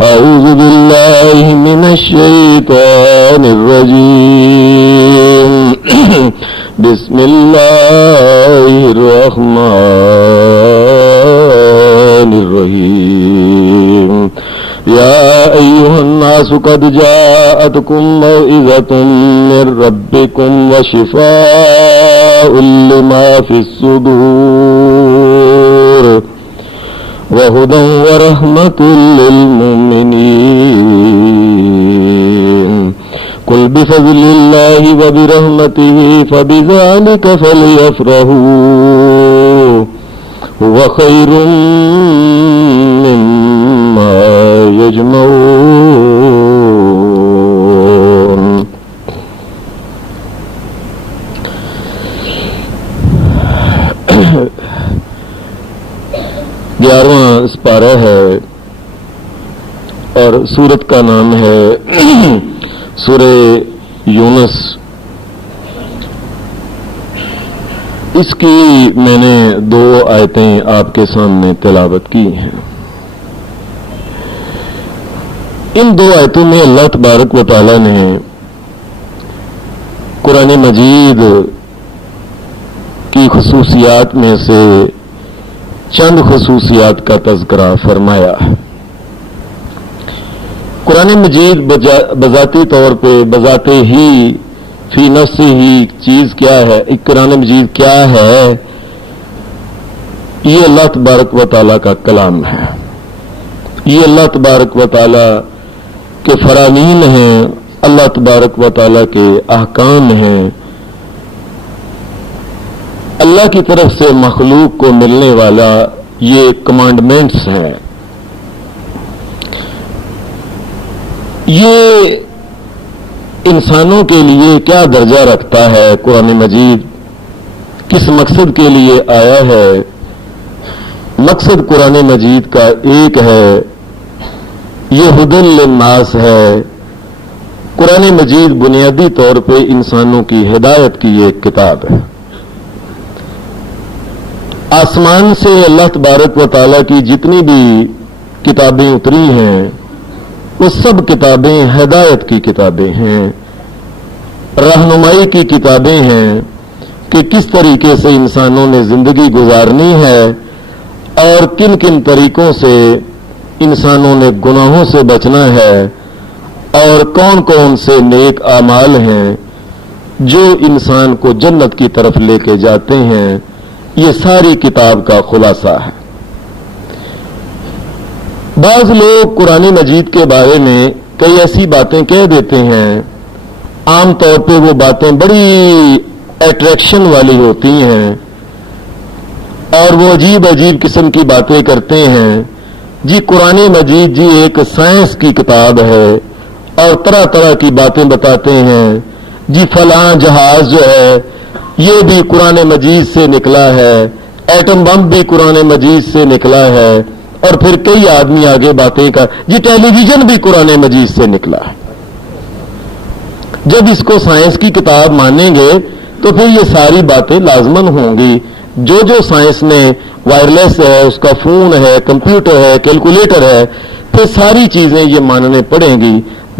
أعوذ بالله من الشيطان الرجيم بسم الله الرحمن الرحيم يا أيها الناس قد جاءتكم موعظة من ربكم وشفاء لما في الصدور وهدى ورحمة للمؤمنين قل بفضل الله وبرحمته فبذلك فليفرحوا هو خير مما يجمعون. گیارہواں سپارہ ہے اور سورت کا نام ہے سورہ یونس. اس کی میں نے 2 آیتیں آپ کے سامنے تلاوت کی ہیں. ان 2 آیتوں میں اللہ تبارک و تعالی نے قرآن مجید کی خصوصیات میں سے چند خصوصیات کا تذکرہ فرمایا. قرآن مجید بذاتی طور پہ بذات ہی فی نفس ہی چیز کیا ہے، قرآن مجید کیا ہے؟ یہ اللہ تبارک و تعالیٰ کا کلام ہے. یہ اللہ تبارک و تعالیٰ کے فرامین ہیں، اللہ تبارک و تعالیٰ کے احکام ہیں، اللہ کی طرف سے مخلوق کو ملنے والا یہ کمانڈمنٹس ہیں. یہ انسانوں کے لیے کیا درجہ رکھتا ہے؟ قرآن مجید کس مقصد کے لیے آیا ہے؟ مقصد قرآن مجید کا ایک ہے، یہ ہدی للناس ہے. قرآن مجید بنیادی طور پہ انسانوں کی ہدایت کی ایک کتاب ہے. آسمان سے اللہ تبارک و تعالیٰ کی جتنی بھی کتابیں اتری ہیں وہ سب کتابیں ہدایت کی کتابیں ہیں، رہنمائی کی کتابیں ہیں کہ کس طریقے سے انسانوں نے زندگی گزارنی ہے اور کن کن طریقوں سے انسانوں نے گناہوں سے بچنا ہے اور کون کون سے نیک اعمال ہیں جو انسان کو جنت کی طرف لے کے جاتے ہیں. یہ ساری کتاب کا خلاصہ ہے. بعض لوگ قرآن مجید کے بارے میں کئی ایسی باتیں کہہ دیتے ہیں، عام طور پہ وہ باتیں بڑی اٹریکشن والی ہوتی ہیں اور وہ عجیب عجیب قسم کی باتیں کرتے ہیں. جی قرآن مجید جی ایک سائنس کی کتاب ہے اور طرح طرح کی باتیں بتاتے ہیں. جی فلاں جہاز جو ہے یہ بھی قرآن مجید سے نکلا ہے، ایٹم بم بھی قرآن مجید سے نکلا ہے، اور پھر کئی آدمی آگے باتیں کر جی ٹیلی ویژن بھی قرآن مجید سے نکلا ہے. جب اس کو سائنس کی کتاب مانیں گے تو پھر یہ ساری باتیں لازمن ہوں گی. جو سائنس میں وائرلیس ہے، اس کا فون ہے، کمپیوٹر ہے، کیلکولیٹر ہے، پھر ساری چیزیں یہ ماننے پڑیں گی.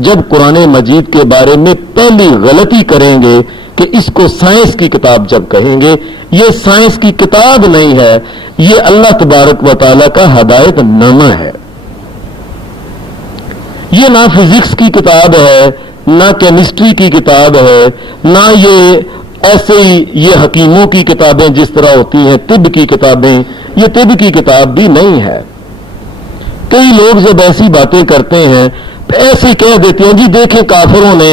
جب قرآن مجید کے بارے میں پہلی غلطی کریں گے کہ اس کو سائنس کی کتاب جب کہیں گے، یہ سائنس کی کتاب نہیں ہے، یہ اللہ تبارک و تعالیٰ کا ہدایت نامہ ہے. یہ نہ فزکس کی کتاب ہے، نہ کیمسٹری کی کتاب ہے، نہ یہ ایسے ہی یہ حکیموں کی کتابیں جس طرح ہوتی ہیں، طب کی کتابیں، یہ طب کی کتاب بھی نہیں ہے. کئی لوگ جب ایسی باتیں کرتے ہیں ایسے کہہ دیتے ہیں جی دیکھیں کافروں نے،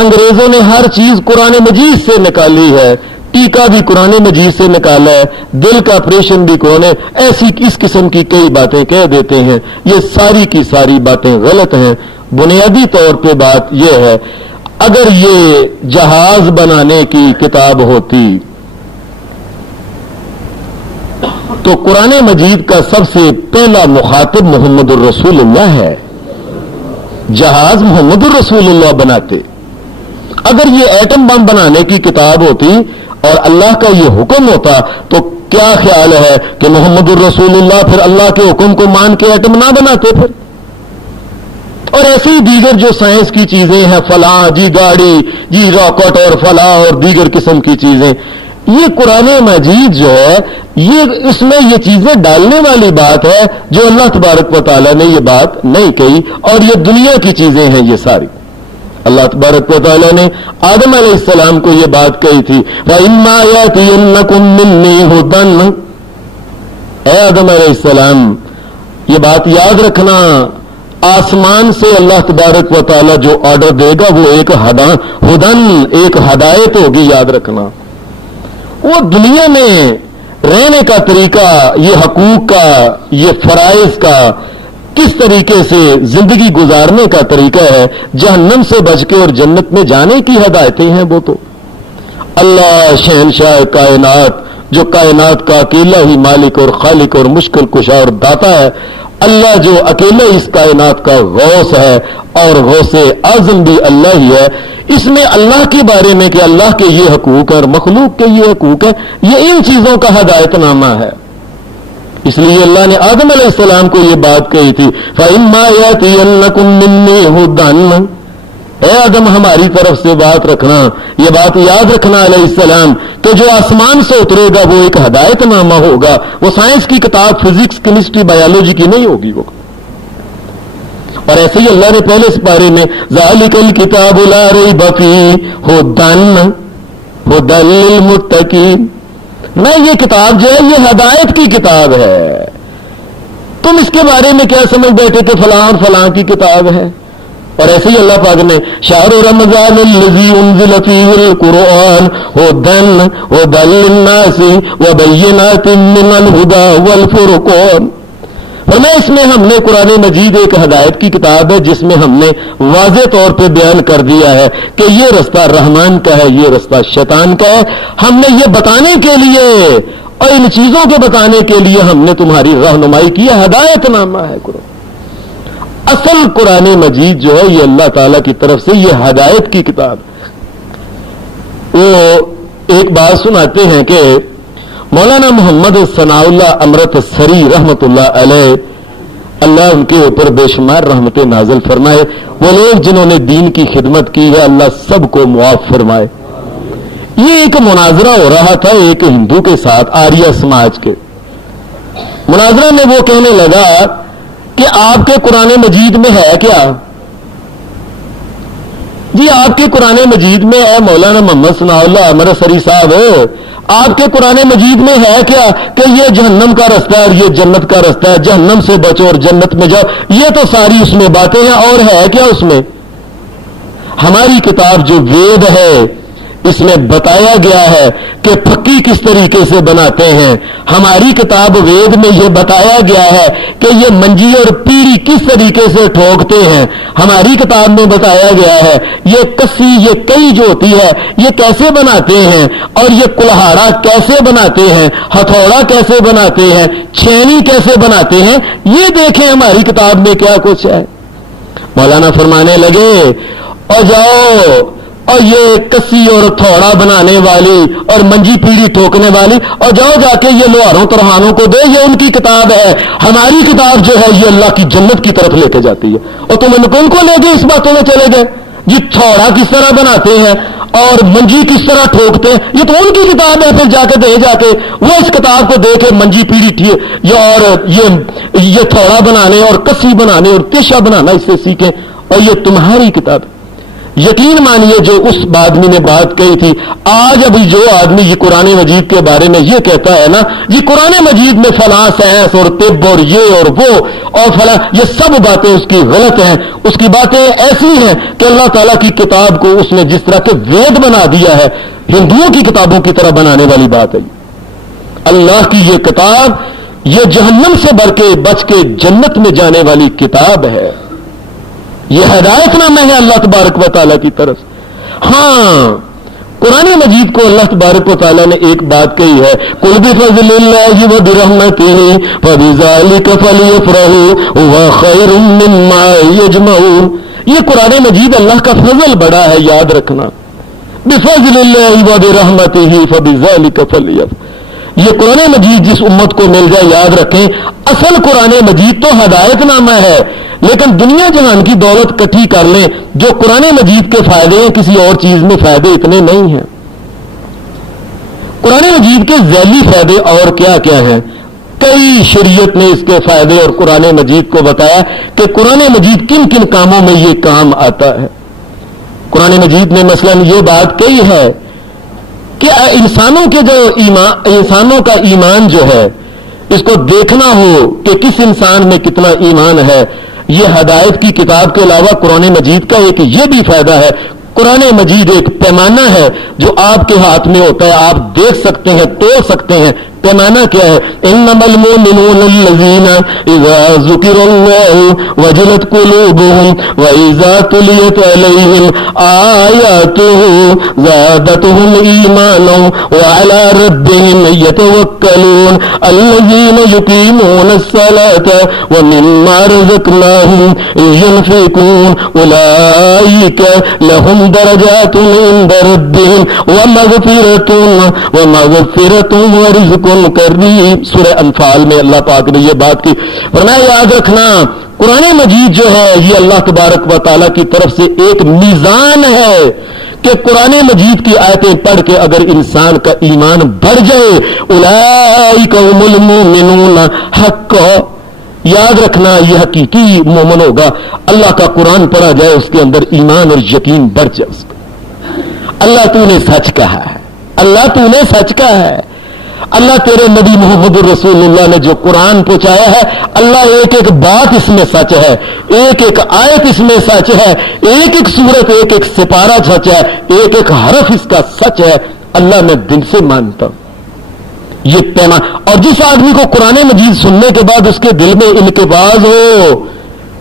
انگریزوں نے ہر چیز قرآن مجید سے نکالی ہے، ٹیکا بھی قرآن مجید سے نکالا ہے، دل کا آپریشن بھی قرآن، ایسی اس قسم کی کئی باتیں کہہ دیتے ہیں. یہ ساری کی ساری باتیں غلط ہیں. بنیادی طور پہ بات یہ ہے، اگر یہ جہاز بنانے کی کتاب ہوتی تو قرآن مجید کا سب سے پہلا مخاطب محمد الرسول اللہ ہے. جہاز محمد الرسول اللہ بناتے. اگر یہ ایٹم بم بنانے کی کتاب ہوتی اور اللہ کا یہ حکم ہوتا تو کیا خیال ہے کہ محمد الرسول اللہ پھر اللہ کے حکم کو مان کے ایٹم نہ بناتے؟ پھر اور ایسے ہی دیگر جو سائنس کی چیزیں ہیں، فلاں جی گاڑی جی راکٹ اور فلاں اور دیگر قسم کی چیزیں، یہ قرآن مجید جو ہے یہ اس میں یہ چیزیں ڈالنے والی بات ہے جو اللہ تبارک و تعالیٰ نے یہ بات نہیں کہی، اور یہ دنیا کی چیزیں ہیں یہ ساری۔ اللہ تبارک و تعالیٰ نے آدم علیہ السلام کو یہ بات کہی تھی، وَإِمَّا يَأْتِيَنَّكُم مِّنِّي هُدًى، اے آدم علیہ السلام یہ بات یاد رکھنا، آسمان سے اللہ تبارک و تعالیٰ جو آرڈر دے گا وہ ایک ہدن، ایک ہدایت ہوگی، یاد رکھنا۔ وہ دنیا میں رہنے کا طریقہ، یہ حقوق کا، یہ فرائض کا، کس طریقے سے زندگی گزارنے کا طریقہ ہے، جہنم سے بچ کے اور جنت میں جانے کی ہدایتیں ہیں، وہ تو اللہ شہنشاہ کائنات، جو کائنات کا اکیلا ہی مالک اور خالق اور مشکل کشا اور داتا ہے، اللہ جو اکیلا اس کائنات کا غوث ہے اور غوث اعظم بھی اللہ ہی ہے، اس میں اللہ کے بارے میں کہ اللہ کے یہ حقوق ہے اور مخلوق کے یہ حقوق ہے، یہ ان چیزوں کا ہدایت نامہ ہے۔ اس لیے اللہ نے آدم علیہ السلام کو یہ بات کہی تھی، فَإِمَّا يَأْتِيَنَّكُم مِّنِّي هُدًى، اے آدم ہماری طرف سے بات رکھنا، یہ بات یاد رکھنا علیہ السلام کہ جو آسمان سے اترے گا وہ ایک ہدایت نامہ ہوگا، وہ سائنس کی کتاب، فزکس، کیمسٹری، بایولوجی کی نہیں ہوگی وہ۔ اور ایسے ہی اللہ نے پہلے اس بارے میں ذَلِكَ الْكِتَابُ لَا رَيْبَ فِيهِ هُدًى لِّلْمُتَّقِينَ، میں یہ کتاب جو ہے یہ ہدایت کی کتاب ہے۔ تم اس کے بارے میں کیا سمجھ بیٹھے کہ فلاں اور فلاں کی کتاب ہے؟ اور ایسے ہی اللہ پاک نے شہر رمضان الذی انزل فیہ القرآن ھدی للناس وبینات من الھدی والفرقان، فرمایا اس میں ہم نے قرآن مجید ایک ہدایت کی کتاب ہے جس میں ہم نے واضح طور پہ بیان کر دیا ہے کہ یہ رستہ رحمان کا ہے، یہ رستہ شیطان کا ہے۔ ہم نے یہ بتانے کے لیے اور ان چیزوں کے بتانے کے لیے ہم نے تمہاری رہنمائی کی ہے، ہدایت نامہ ہے قرآن۔ اصل قرآن مجید جو ہے یہ اللہ تعالیٰ کی طرف سے یہ ہدایت کی کتاب ہے۔ وہ ایک بات سناتے ہیں کہ مولانا محمد ثناء اللہ امرت سری رحمت اللہ علیہ، اللہ ان کے اوپر بے شمار رحمتیں نازل فرمائے، وہ لوگ جنہوں نے دین کی خدمت کی ہے اللہ سب کو معاف فرمائے۔ یہ ایک مناظرہ ہو رہا تھا ایک ہندو کے ساتھ، آریہ سماج کے۔ مناظرہ میں وہ کہنے لگا کہ آپ کے قرآن مجید میں ہے کیا؟ جی آپ کے قرآن مجید میں ہے مولانا محمد ثناء اللہ امرت سری صاحب، آپ کے قرآن مجید میں ہے کیا کہ یہ جہنم کا رستہ ہے اور یہ جنت کا رستہ ہے، جہنم سے بچو اور جنت میں جاؤ، یہ تو ساری اس میں باتیں ہیں، اور ہے کیا اس میں؟ ہماری کتاب جو وید ہے اس میں بتایا گیا ہے کہ پھکی کس طریقے سے بناتے ہیں، ہماری کتاب وید میں یہ بتایا گیا ہے کہ یہ منجی اور پیڑی کس طریقے سے ٹھوکتے ہیں، ہماری کتاب میں بتایا گیا ہے یہ کسی، یہ کئی جو ہوتی ہے یہ کیسے بناتے ہیں، اور یہ کلہاڑا کیسے بناتے ہیں، ہتھوڑا کیسے بناتے ہیں، چھینی کیسے بناتے ہیں، یہ دیکھیں ہماری کتاب میں کیا کچھ ہے۔ مولانا فرمانے لگے اور جاؤ اور یہ کسی اور تھوڑا بنانے والی اور منجی پیڑی ٹھوکنے والی، اور جاؤ جا کے یہ لوہاروں ترہانوں کو دے، یہ ان کی کتاب ہے، ہماری کتاب جو ہے یہ اللہ کی جنت کی طرف لے کے جاتی ہے، اور تم ان کو لے گئے اس باتوں میں چلے گئے جی تھوڑا کس طرح بناتے ہیں اور منجی کس طرح ٹھوکتے ہیں، یہ تو ان کی کتاب ہے، پھر جا کے دے جا کے وہ اس کتاب کو دے کے منجی پیڑی اور یہ تھوڑا بنانے اور کسی بنانے اور تیشا بنانا اس سے سیکھیں، اور یہ تمہاری کتاب۔ یقین مانیے جو اس آدمی نے بات کہی تھی، آج ابھی جو آدمی یہ قرآن مجید کے بارے میں یہ کہتا ہے نا یہ قرآن مجید میں فلاں سائنس اور طب اور یہ اور وہ اور فلاں، یہ سب باتیں اس کی غلط ہیں، اس کی باتیں ایسی ہیں کہ اللہ تعالیٰ کی کتاب کو اس نے جس طرح کے وید بنا دیا ہے، ہندوؤں کی کتابوں کی طرح بنانے والی بات ہے۔ اللہ کی یہ کتاب یہ جہنم سے بچ کے جنت میں جانے والی کتاب ہے، یہ ہدایت نامہ ہے اللہ تبارک و تعالیٰ کی طرف۔ ہاں قرآن مجید کو اللہ تبارک و تعالیٰ نے ایک بات کہی ہے، قُلْ بِفَضْلِ اللَّهِ وَبِرَحْمَتِهِ فَبِذَلِكَ فَلْيَفْرَحُوا هُوَ خَيْرٌ مِّمَّا يَجْمَعُونَ، یہ قرآن مجید اللہ کا فضل بڑا ہے، یاد رکھنا، بِفَضْلِ اللَّهِ وَبِرَحْمَتِهِ فَبِذَلِكَ فَلْيَفْرَحُوا، یہ قرآن مجید جس امت کو مل جائے، یاد رکھیں اصل قرآن مجید تو ہدایت نامہ ہے، لیکن دنیا جہان کی دولت کٹھی کر لیں، جو قرآن مجید کے فائدے ہیں کسی اور چیز میں فائدے اتنے نہیں ہیں۔ قرآن مجید کے ذیلی فائدے اور کیا کیا ہیں؟ کئی شریعت نے اس کے فائدے اور قرآن مجید کو بتایا کہ قرآن مجید کن کن کاموں میں یہ کام آتا ہے۔ قرآن مجید نے مثلا یہ بات کہی ہے کہ انسانوں کا ایمان جو ہے اس کو دیکھنا ہو کہ کس انسان میں کتنا ایمان ہے، یہ ہدایت کی کتاب کے علاوہ قرآن مجید کا ایک یہ بھی فائدہ ہے۔ قرآن مجید ایک پیمانہ ہے جو آپ کے ہاتھ میں ہوتا ہے، آپ دیکھ سکتے ہیں، توڑ سکتے ہیں۔ پیمانہ کیا ہے؟ انما المؤمنون الذین اذا ذکر اللہ وجلت قلوبهم واذا تلیت علیہم آیاتہ زادتهم ایمانا وعلی ربهم یتوکلون الذین یقیمون الصلاة ومما رزقناهم ينفقون اولئک لهم درجات عند ربهم ومغفرۃ ورزق کریم۔ سورہ انفال میں اللہ پاک نے یہ بات کی، فرمایا یاد رکھنا قرآن مجید جو ہے یہ اللہ تبارک و تعالیٰ کی طرف سے ایک میزان ہے کہ قرآن مجید کی آیتیں پڑھ کے اگر انسان کا ایمان بڑھ جائے، اولئک هم المؤمنون حقا، یاد رکھنا یہ حقیقی مومن ہوگا۔ اللہ کا قرآن پڑھا جائے اس کے اندر ایمان اور یقین بڑھ جائے اس کا۔ اللہ تو نے سچ کہا ہے، اللہ تو نے سچ کہا ہے، اللہ تیرے نبی محمد رسول اللہ نے جو قرآن پہنچایا ہے، اللہ ایک ایک بات اس میں سچ ہے، ایک ایک آیت اس میں سچ ہے، ایک ایک سورت، ایک ایک سپارہ سچ ہے، ایک ایک حرف اس کا سچ ہے۔ اللہ میں دل سے مانتا ہوں یہ پیمان۔ اور جس آدمی کو قرآن مجید سننے کے بعد اس کے دل میں انقباض ہو،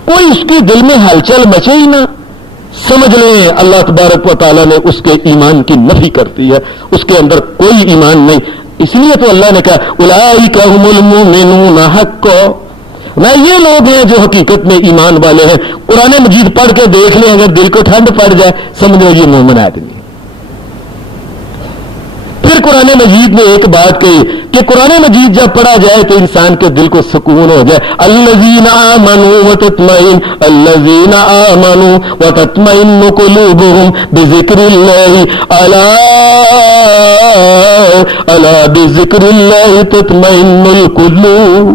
کوئی اس کے دل میں ہلچل مچے ہی نہ، سمجھ لیں اللہ تبارک و تعالیٰ نے اس کے ایمان کی نفی کرتی ہے، اس کے اندر کوئی ایمان نہیں۔ اس لیے تو اللہ نے کہا اولئک هم المؤمنون حقا، میں یہ لوگ ہیں جو حقیقت میں ایمان والے ہیں۔ قرآن مجید پڑھ کے دیکھ لیں، اگر دل کو ٹھنڈ پڑ جائے سمجھو یہ مومن آدمی۔ پھر قرآن مجید نے ایک بات کہی کہ قرآن مجید جب پڑھا جائے تو انسان کے دل کو سکون ہو جائے۔ الذین آمنوا وتطمئن قلوبهم بذکر اللہ، الا بذکر اللہ تطمئن القلوب۔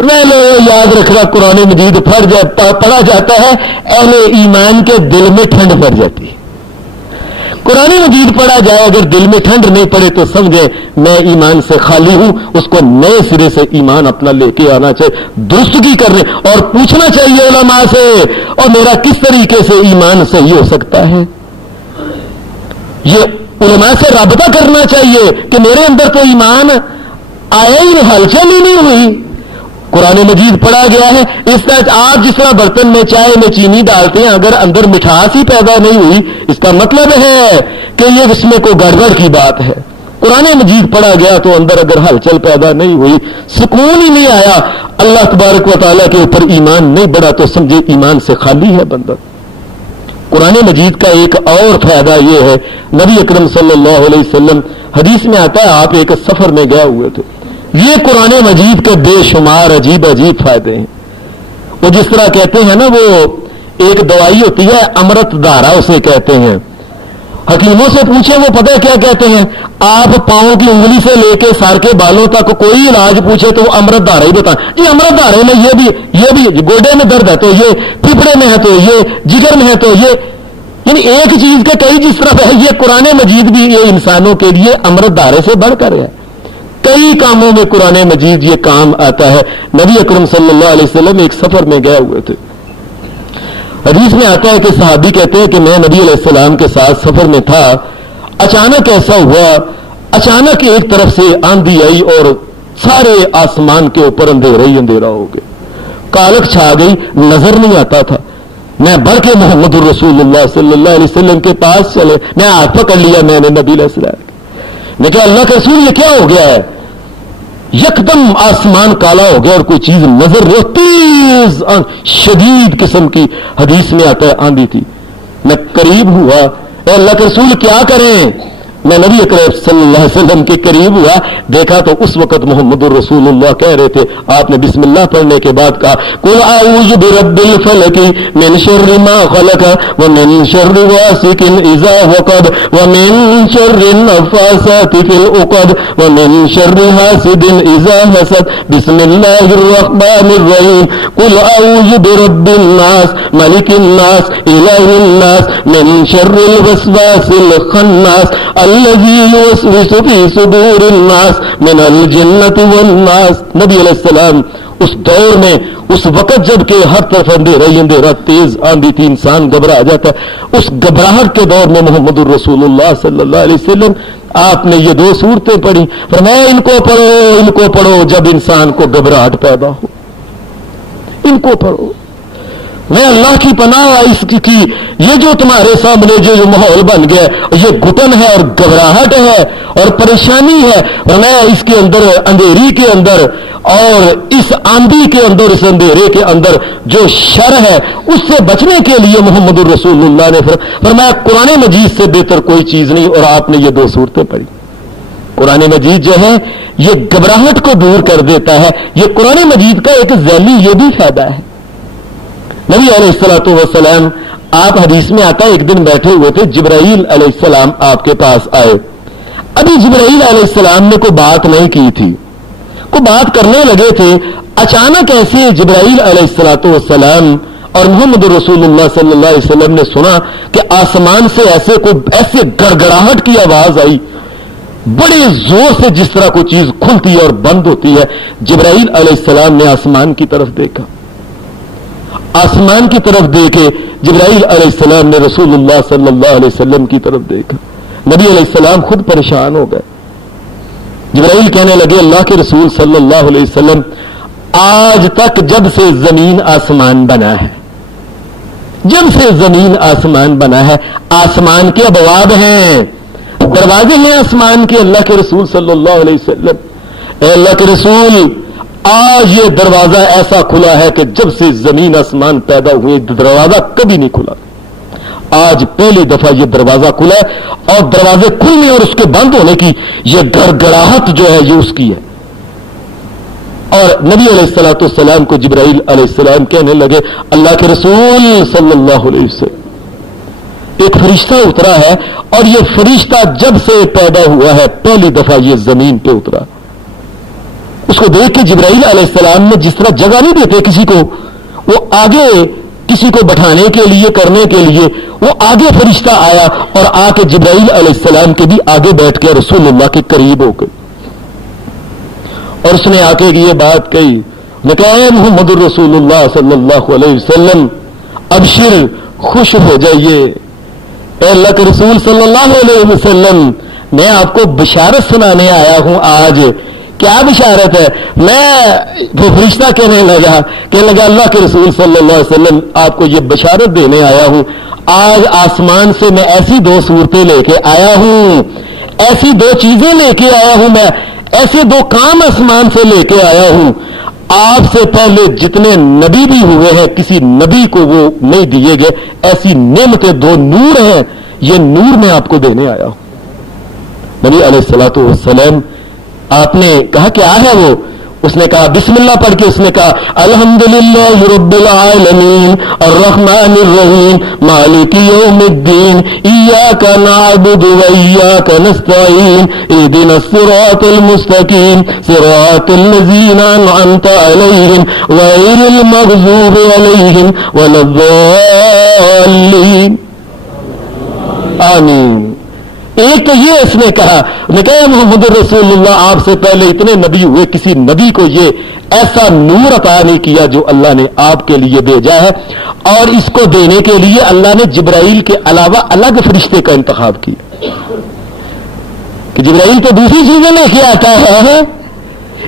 لو یاد رکھنا قرآن مجید پڑھا جاتا ہے، اہل ایمان کے دل میں ٹھنڈ پڑ جاتی ہے۔ قرآن مجید پڑھا جائے اگر دل میں ٹھنڈ نہیں پڑے تو سمجھے میں ایمان سے خالی ہوں، اس کو نئے سرے سے ایمان اپنا لے کے آنا چاہیے، درستگی کرنے اور پوچھنا چاہیے علماء سے، اور میرا کس طریقے سے ایمان صحیح ہو سکتا ہے۔ یہ علماء سے رابطہ کرنا چاہیے کہ میرے اندر تو ایمان آیا ہی نہیں، ہلچل ہی نہیں ہوئی۔ قرآن مجید پڑھا گیا ہے، اس طرح آپ جس طرح برتن میں چائے میں چینی ڈالتے ہیں، اگر اندر مٹھاس ہی پیدا نہیں ہوئی اس کا مطلب ہے کہ یہ اس میں کوئی گڑبڑ کی بات ہے۔ قرآن مجید پڑھا گیا تو اندر اگر ہلچل پیدا نہیں ہوئی، سکون ہی نہیں آیا، اللہ تبارک و تعالیٰ کے اوپر ایمان نہیں بڑھا تو سمجھے ایمان سے خالی ہے بندہ۔ قرآن مجید کا ایک اور فائدہ یہ ہے، نبی اکرم صلی اللہ علیہ وسلم حدیث میں آتا ہے آپ ایک سفر میں گئے ہوئے تھے، یہ قرآن مجید کے بے شمار عجیب عجیب فائدے ہیں۔ وہ جس طرح کہتے ہیں نا، وہ ایک دوائی ہوتی ہے امرت دھارا اسے کہتے ہیں، حکیموں سے پوچھیں وہ پتہ کیا کہتے ہیں، آپ پاؤں کی انگلی سے لے کے سر کے بالوں تک کوئی علاج پوچھے تو وہ امرت دھارا ہی بتائیں، جی امرت دھارے میں یہ بھی گوڈے میں درد ہے تو یہ، پھپڑے میں ہے تو یہ، جگر میں ہے تو یہ، یعنی ایک چیز کے کئی جس طرح ہے، یہ قرآن مجید بھی یہ انسانوں کے لیے امرت دھارے سے بڑھ کر ہے۔ کئی کاموں میں قرآن مجید یہ کام آتا ہے۔ نبی اکرم صلی اللہ علیہ وسلم ایک سفر میں گئے ہوئے تھے، حدیث میں آتا ہے کہ صحابی کہتے ہیں کہ میں نبی علیہ السلام کے ساتھ سفر میں تھا، اچانک ایسا ہوا، اچانک ایک طرف سے آندھی آئی اور سارے آسمان کے اوپر اندھیرا ہی اندھیرا ہو گیا، کالک چھا گئی، نظر نہیں آتا تھا۔ میں بڑھ کے محمد الرسول اللہ صلی اللہ علیہ وسلم کے پاس چلے، میں ہاتھ پکڑ لیا میں نے نبی علیہ السلام نے کہا اللہ کے رسول یہ کیا ہو گیا ہے؟ یکدم آسمان کالا ہو گیا اور کوئی چیز نظر نہیں، تیز شدید قسم کی حدیث میں آتا ہے آندھی تھی۔ میں قریب ہوا، اے اللہ کے رسول کیا کریں؟ میں نبی اکرم صلی اللہ علیہ وسلم کے قریب ہوا, دیکھا تو اس وقت محمد الرسول اللہ کہہ رہے تھے. آپ نے بسم اللہ پڑھنے کے بعد کہا قل اعوذ برب الفلق من شر ما خلق ومن شر غاسق اذا وقب ومن شر النفاثات في العقد ومن شر حاسد اذا حسد بسم الله الرحمن الرحيم قل اعوذ برب الناس ملك الناس اله الناس من شر الوسواس الخناس الذي يوسوس في صدور الناس من الجنة والناس. نبی علیہ السلام اس دور میں, اس وقت جب کہ ہر طرف اندھیرا تیز آندھی تھی, انسان گھبرا جاتا ہے, اس گھبراہٹ کے دور میں محمد الرسول اللہ صلی اللہ علیہ وسلم آپ نے یہ 2 صورتیں پڑھی. فرمایا ان کو پڑھو جب انسان کو گھبراہٹ پیدا ہو, ان کو پڑھو. میں اللہ کی پناہ اس کی یہ جو تمہارے سامنے جو ماحول بن گیا یہ گھٹن ہے اور گھبراہٹ ہے اور پریشانی ہے, اور میں اس کے اندر اندھیری کے اندر اور اس آندھی کے اندر, اس اندھیرے کے اندر جو شر ہے اس سے بچنے کے لیے محمد الرسول اللہ نے فرمایا قرآن مجید سے بہتر کوئی چیز نہیں. اور آپ نے یہ 2 صورتیں پڑھی. قرآن مجید جو ہے یہ گھبراہٹ کو دور کر دیتا ہے. یہ قرآن مجید کا ایک ذیلی یہ بھی فائدہ ہے. نبی علیہ الصلوۃ والسلام, آپ حدیث میں آتا ہے ایک دن بیٹھے ہوئے تھے, جبرائیل علیہ السلام آپ کے پاس آئے. ابھی جبرائیل علیہ السلام نے کوئی بات نہیں کی تھی, کوئی بات کرنے لگے تھے. اچانک ایسے جبرائیل علیہ الصلوۃ والسلام اور محمد رسول اللہ صلی اللہ علیہ وسلم نے سنا کہ آسمان سے ایسے گڑگڑاہٹ کی آواز آئی, بڑے زور سے, جس طرح کوئی چیز کھلتی ہے اور بند ہوتی ہے. جبرائیل علیہ السلام نے آسمان کی طرف دیکھا. آسمان کی طرف دیکھے جبرائیل علیہ السلام نے رسول اللہ صلی اللہ علیہ وسلم کی طرف دیکھا. نبی علیہ السلام خود پریشان ہو گئے. جبرائیل کہنے لگے اللہ کے رسول صلی اللہ علیہ وسلم, آج تک جب سے زمین آسمان بنا ہے, جب سے زمین آسمان بنا ہے, آسمان کے ابواب ہیں, دروازے ہیں آسمان کے. اللہ کے رسول صلی اللہ علیہ وسلم, اے اللہ کے رسول, آج یہ دروازہ ایسا کھلا ہے کہ جب سے زمین آسمان پیدا ہوئے دروازہ کبھی نہیں کھلا. آج پہلی دفعہ یہ دروازہ کھلا ہے, اور دروازے کھلنے اور اس کے بند ہونے کی یہ گڑگڑاہٹ جو ہے یہ اس کی ہے. اور نبی علیہ الصلوۃ والسلام کو جبرائیل علیہ السلام کہنے لگے اللہ کے رسول صلی اللہ علیہ وسلم, ایک فرشتہ اترا ہے, اور یہ فرشتہ جب سے پیدا ہوا ہے پہلی دفعہ یہ زمین پہ اترا. اس کو دیکھ کے جبرائیل علیہ السلام نے, جس طرح جگہ نہیں دیتے کسی کو, وہ آگے کسی کو بٹھانے کے لیے, کرنے کے لیے, وہ آگے فرشتہ آیا اور آ کے جبرائیل علیہ السلام کے بھی آگے بیٹھ کے رسول اللہ کے قریب ہو گئے. اور اس نے آ کے یہ بات کہی, نے کہا اے محمد الرسول اللہ صلی اللہ علیہ وسلم, ابشر, خوش ہو جائیے. اے اللہ کے رسول صلی اللہ علیہ وسلم, میں آپ کو بشارت سنانے آیا ہوں. آج کیا بشارت ہے؟ میں وہ فرشتہ کہنے لگا اللہ کے رسول صلی اللہ علیہ وسلم, آپ کو یہ بشارت دینے آیا ہوں. آج آسمان سے میں ایسی 2 صورتیں لے کے آیا ہوں, ایسی 2 چیزیں لے کے آیا ہوں, میں ایسے 2 کام آسمان سے لے کے آیا ہوں. آپ سے پہلے جتنے نبی بھی ہوئے ہیں کسی نبی کو وہ نہیں دیے گئے. ایسی نعمتیں 2 نور ہیں, یہ نور میں آپ کو دینے آیا ہوں. نبی علیہ الصلوۃ والسلام, آپ نے کہا کیا ہے وہ؟ اس نے کہا بسم اللہ پڑھ کے اس نے کہا الحمدللہ رب العالمین الرحمن الرحیم مالک یوم الدین ایاک نعبد و ایاک نستعین اہدنا الصراط المستقیم صراط الذین انعمت علیہم غیر المغضوب علیہم ولا الضالین آمین. ایک تو یہ اس نے کہا محمد رسول اللہ, آپ سے پہلے اتنے نبی ہوئے, کسی نبی کو یہ ایسا نور عطا نہیں کیا جو اللہ نے آپ کے لیے بھیجا ہے. اور اس کو دینے کے لیے اللہ نے جبرائیل کے علاوہ الگ فرشتے کا انتخاب کیا کہ جبرائیل تو دوسری چیزیں لے کے آتا ہے,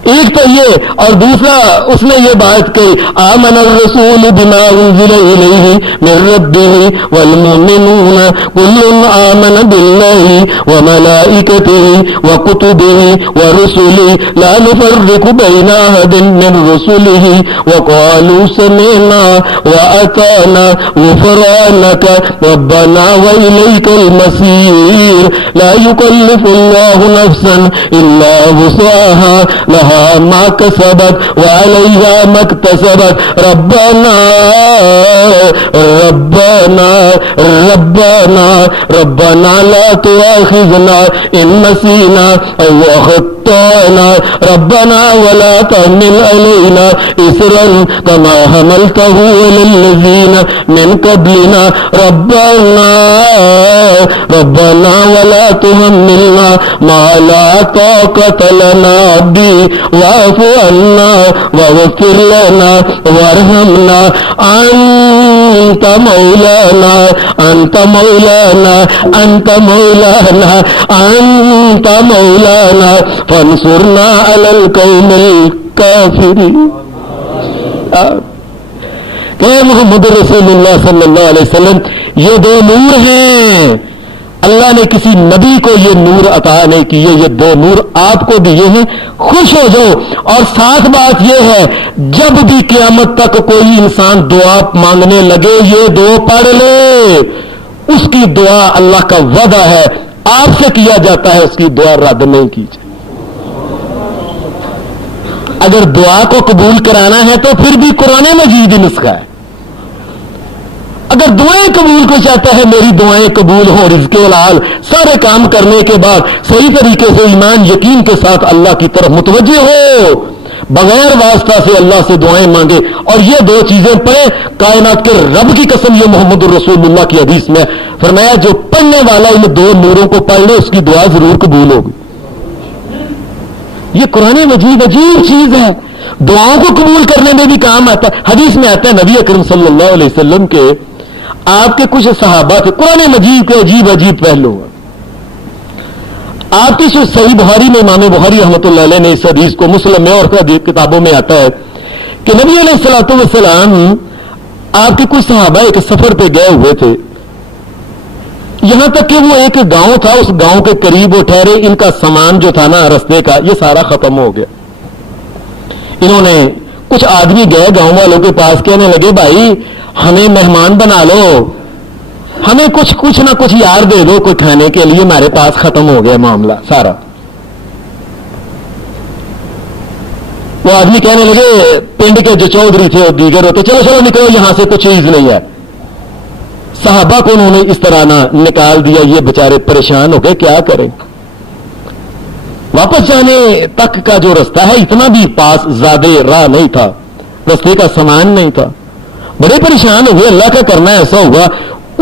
ایک تو یہ، اور دوسرا اس نے یہ بات کہی آمن الرسول بما انزل الیہ من ربہ والمؤمنون کل آمن باللہ وملائکتہ وکتبہ ورسلہ لا نفرق بین احد من رسلہ وقالوا سمعنا واطعنا غفرانک ربنا والیک المصیر لا یکلف اللہ نفسا الا وسعها لها ما كسبت وعليها ما اكتسبت ربنا ربنا ربنا ربنا لا تؤاخذنا إن نسينا أو أخطأنا ربنا ولا تحمل علينا إصرا كما حملته على الذين من قبلنا ربنا ربنا ولا تحملنا ما لا طاقة لنا به واعف عنا واغفر لنا وارحمنا أنت مولانا أنت مولانا أنت مولانا أنت مولانا فانصرنا على القوم الكافرين. کہ محمد رسول اللہ صلی اللہ علیہ وسلم یہ دو نور ہیں، اللہ نے کسی نبی کو یہ نور عطا نہیں کیے، یہ دو نور آپ کو دیے ہیں، خوش ہو جاؤ. اور ساتھ بات یہ ہے جب بھی قیامت تک کوئی انسان دعا مانگنے لگے یہ دو پڑھ لے، اس کی دعا اللہ کا وعدہ ہے آپ سے کیا جاتا ہے، اس کی دعا رد نہیں کیجیے. اگر دعا کو قبول کرانا ہے تو پھر بھی قرآن مجید ہی نسخہ ہے. اگر دعائیں قبول کو چاہتا ہے میری دعائیں قبول ہوں، رزق حلال سارے کام کرنے کے بعد صحیح طریقے سے ایمان یقین کے ساتھ اللہ کی طرف متوجہ ہو، بغیر واسطہ سے اللہ سے دعائیں مانگے اور یہ دو چیزیں پڑھے. کائنات کے رب کی قسم یہ محمد الرسول اللہ کی حدیث میں فرمایا جو پڑھنے والا ان دو نوروں کو پڑھ لے اس کی دعا ضرور قبول ہوگی. یہ قرآن مجید عجیب چیز ہے، دعاؤں کو قبول کرنے میں بھی کام آتا ہے. حدیث میں آتا ہے نبی اکرم صلی اللہ علیہ وسلم کے آپ کے کچھ صحابہ تھے، قرآن مجید کے عجیب عجیب پہلو ہیں. آپ کی جو صحیح بخاری میں امام بخاری رحمۃ اللہ علیہ نے اس حدیث کو، مسلم میں اور کتابوں میں آتا ہے کہ نبی علیہ الصلوۃ والسلام آپ کے کچھ صحابہ ایک سفر پہ گئے ہوئے تھے، یہاں تک کہ وہ ایک گاؤں تھا، اس گاؤں کے قریب وہ ٹھہرے، ان کا سامان جو تھا نا رستے کا یہ سارا ختم ہو گیا. انہوں نے کچھ آدمی گئے گاؤں والوں کے پاس، کہنے لگے بھائی ہمیں مہمان بنا لو، ہمیں کچھ نہ کچھ یار دے دو کوئی کھانے کے لیے، ہمارے پاس ختم ہو گیا معاملہ سارا. وہ آدمی کہنے لگے پنڈ کے جو چودھری تھے دیگر ہوتے چلو چلو نکلو یہاں سے، کچھ چیز نہیں ہے. صحابہ کو انہوں نے اس طرح نہ نکال دیا، یہ بیچارے پریشان ہو گئے کیا کریں. واپس جانے تک کا جو رستہ ہے اتنا بھی پاس زیادہ راہ نہیں تھا، رستے کا سامان نہیں تھا، بڑے پریشان ہو گئے. اللہ کا کرنا ایسا ہوا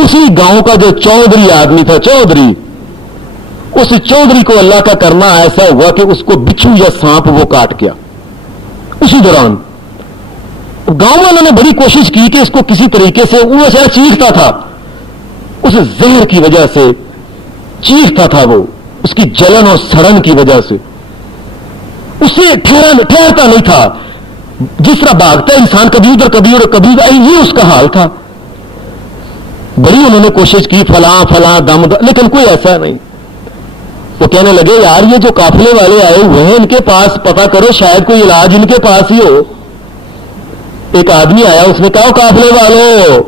اسی گاؤں کا جو چودھری آدمی تھا، چودھری، اس چودھری کو اللہ کا کرنا ایسا ہوا کہ اس کو بچھو یا سانپ وہ کاٹ گیا. اسی دوران گاؤں والوں نے بڑی کوشش کی کہ اس کو کسی طریقے سے، وہ ایسا چیختا تھا، اس زہر کی وجہ سے چیختا تھا، وہ اس کی جلن اور سڑن کی وجہ سے اسے ٹھہرتا نہیں تھا. جس طرح بھاگتا ہے انسان کبھی ادھر کبھی ادھر کبھی ادھر، یہ اس کا حال تھا. بڑی انہوں نے کوشش کی فلاں دم، لیکن کوئی ایسا نہیں. وہ کہنے لگے یار یہ جو قافلے والے آئے ہوئے ہیں ان کے پاس پتہ کرو شاید کوئی علاج ان کے پاس ہی ہو. ایک آدمی آیا، اس نے کہا قافلے والوں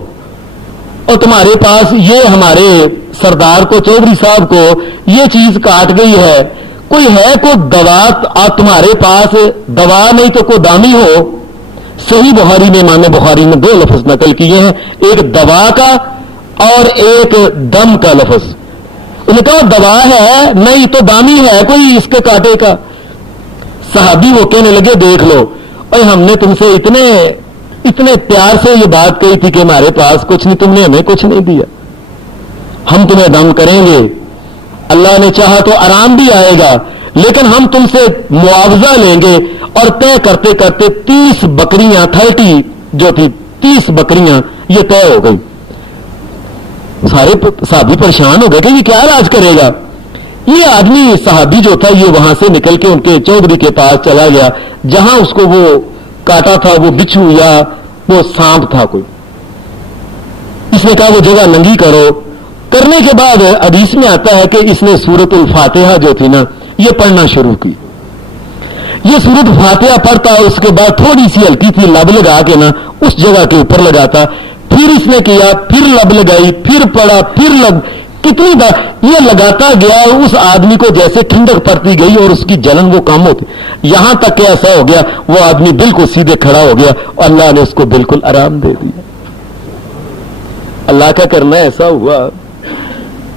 اور تمہارے پاس یہ ہمارے سردار کو، چودھری صاحب کو یہ چیز کاٹ گئی ہے، کوئی ہے کوئی دوا تمہارے پاس؟ دوا نہیں تو کوئی دامی ہو. صحیح بخاری میں امام بخاری نے دو لفظ نقل کیے ہیں، ایک دوا کا اور ایک دم کا لفظ. انہوں نے کہا دوا ہے نہیں تو دامی ہے کوئی اس کے کاٹے کا. صحابی وہ کہنے لگے دیکھ لو اور ہم نے تم سے اتنے پیار سے یہ بات کہی تھی کہ ہمارے پاس کچھ نہیں، تم نے ہمیں کچھ نہیں دیا، ہم تمہیں دم کریں گے، اللہ نے چاہا تو آرام بھی آئے گا، لیکن ہم تم سے معاوضہ لیں گے. اور طے کرتے کرتے 30 بکریاں 30 جو تھی 30 بکریاں یہ طے ہو گئی. سارے صحابی پریشان ہو گئے کہ یہ کیا علاج کرے گا. یہ آدمی صحابی جو تھا یہ وہاں سے نکل کے ان کے چودھری کے پاس چلا گیا جہاں اس کو وہ کاٹا تھا وہ بچھو یا وہ سانپ تھا کوئی. اس نے کہا وہ جگہ ننگی کرو. کرنے کے بعد حدیث میں آتا ہے کہ اس نے سورۃ الفاتحہ جو تھی نا یہ پڑھنا شروع کی. یہ سورۃ فاتحہ پڑھتا اس کے بعد تھوڑی سی ہلکی تھی لب لگا کے نا اس جگہ کے اوپر لگاتا. پھر اس نے کیا پھر لب لگائی پھر پڑھا پھر کتنی بار یہ لگاتا گیا. اس آدمی کو جیسے ٹھنڈک پڑتی گئی اور اس کی جلن وہ کم ہوتی یہاں تک کہ ایسا ہو گیا وہ آدمی بالکل سیدھے کھڑا ہو گیا اور اللہ نے اس کو بالکل آرام دے دیا. اللہ کا کرنا ایسا ہوا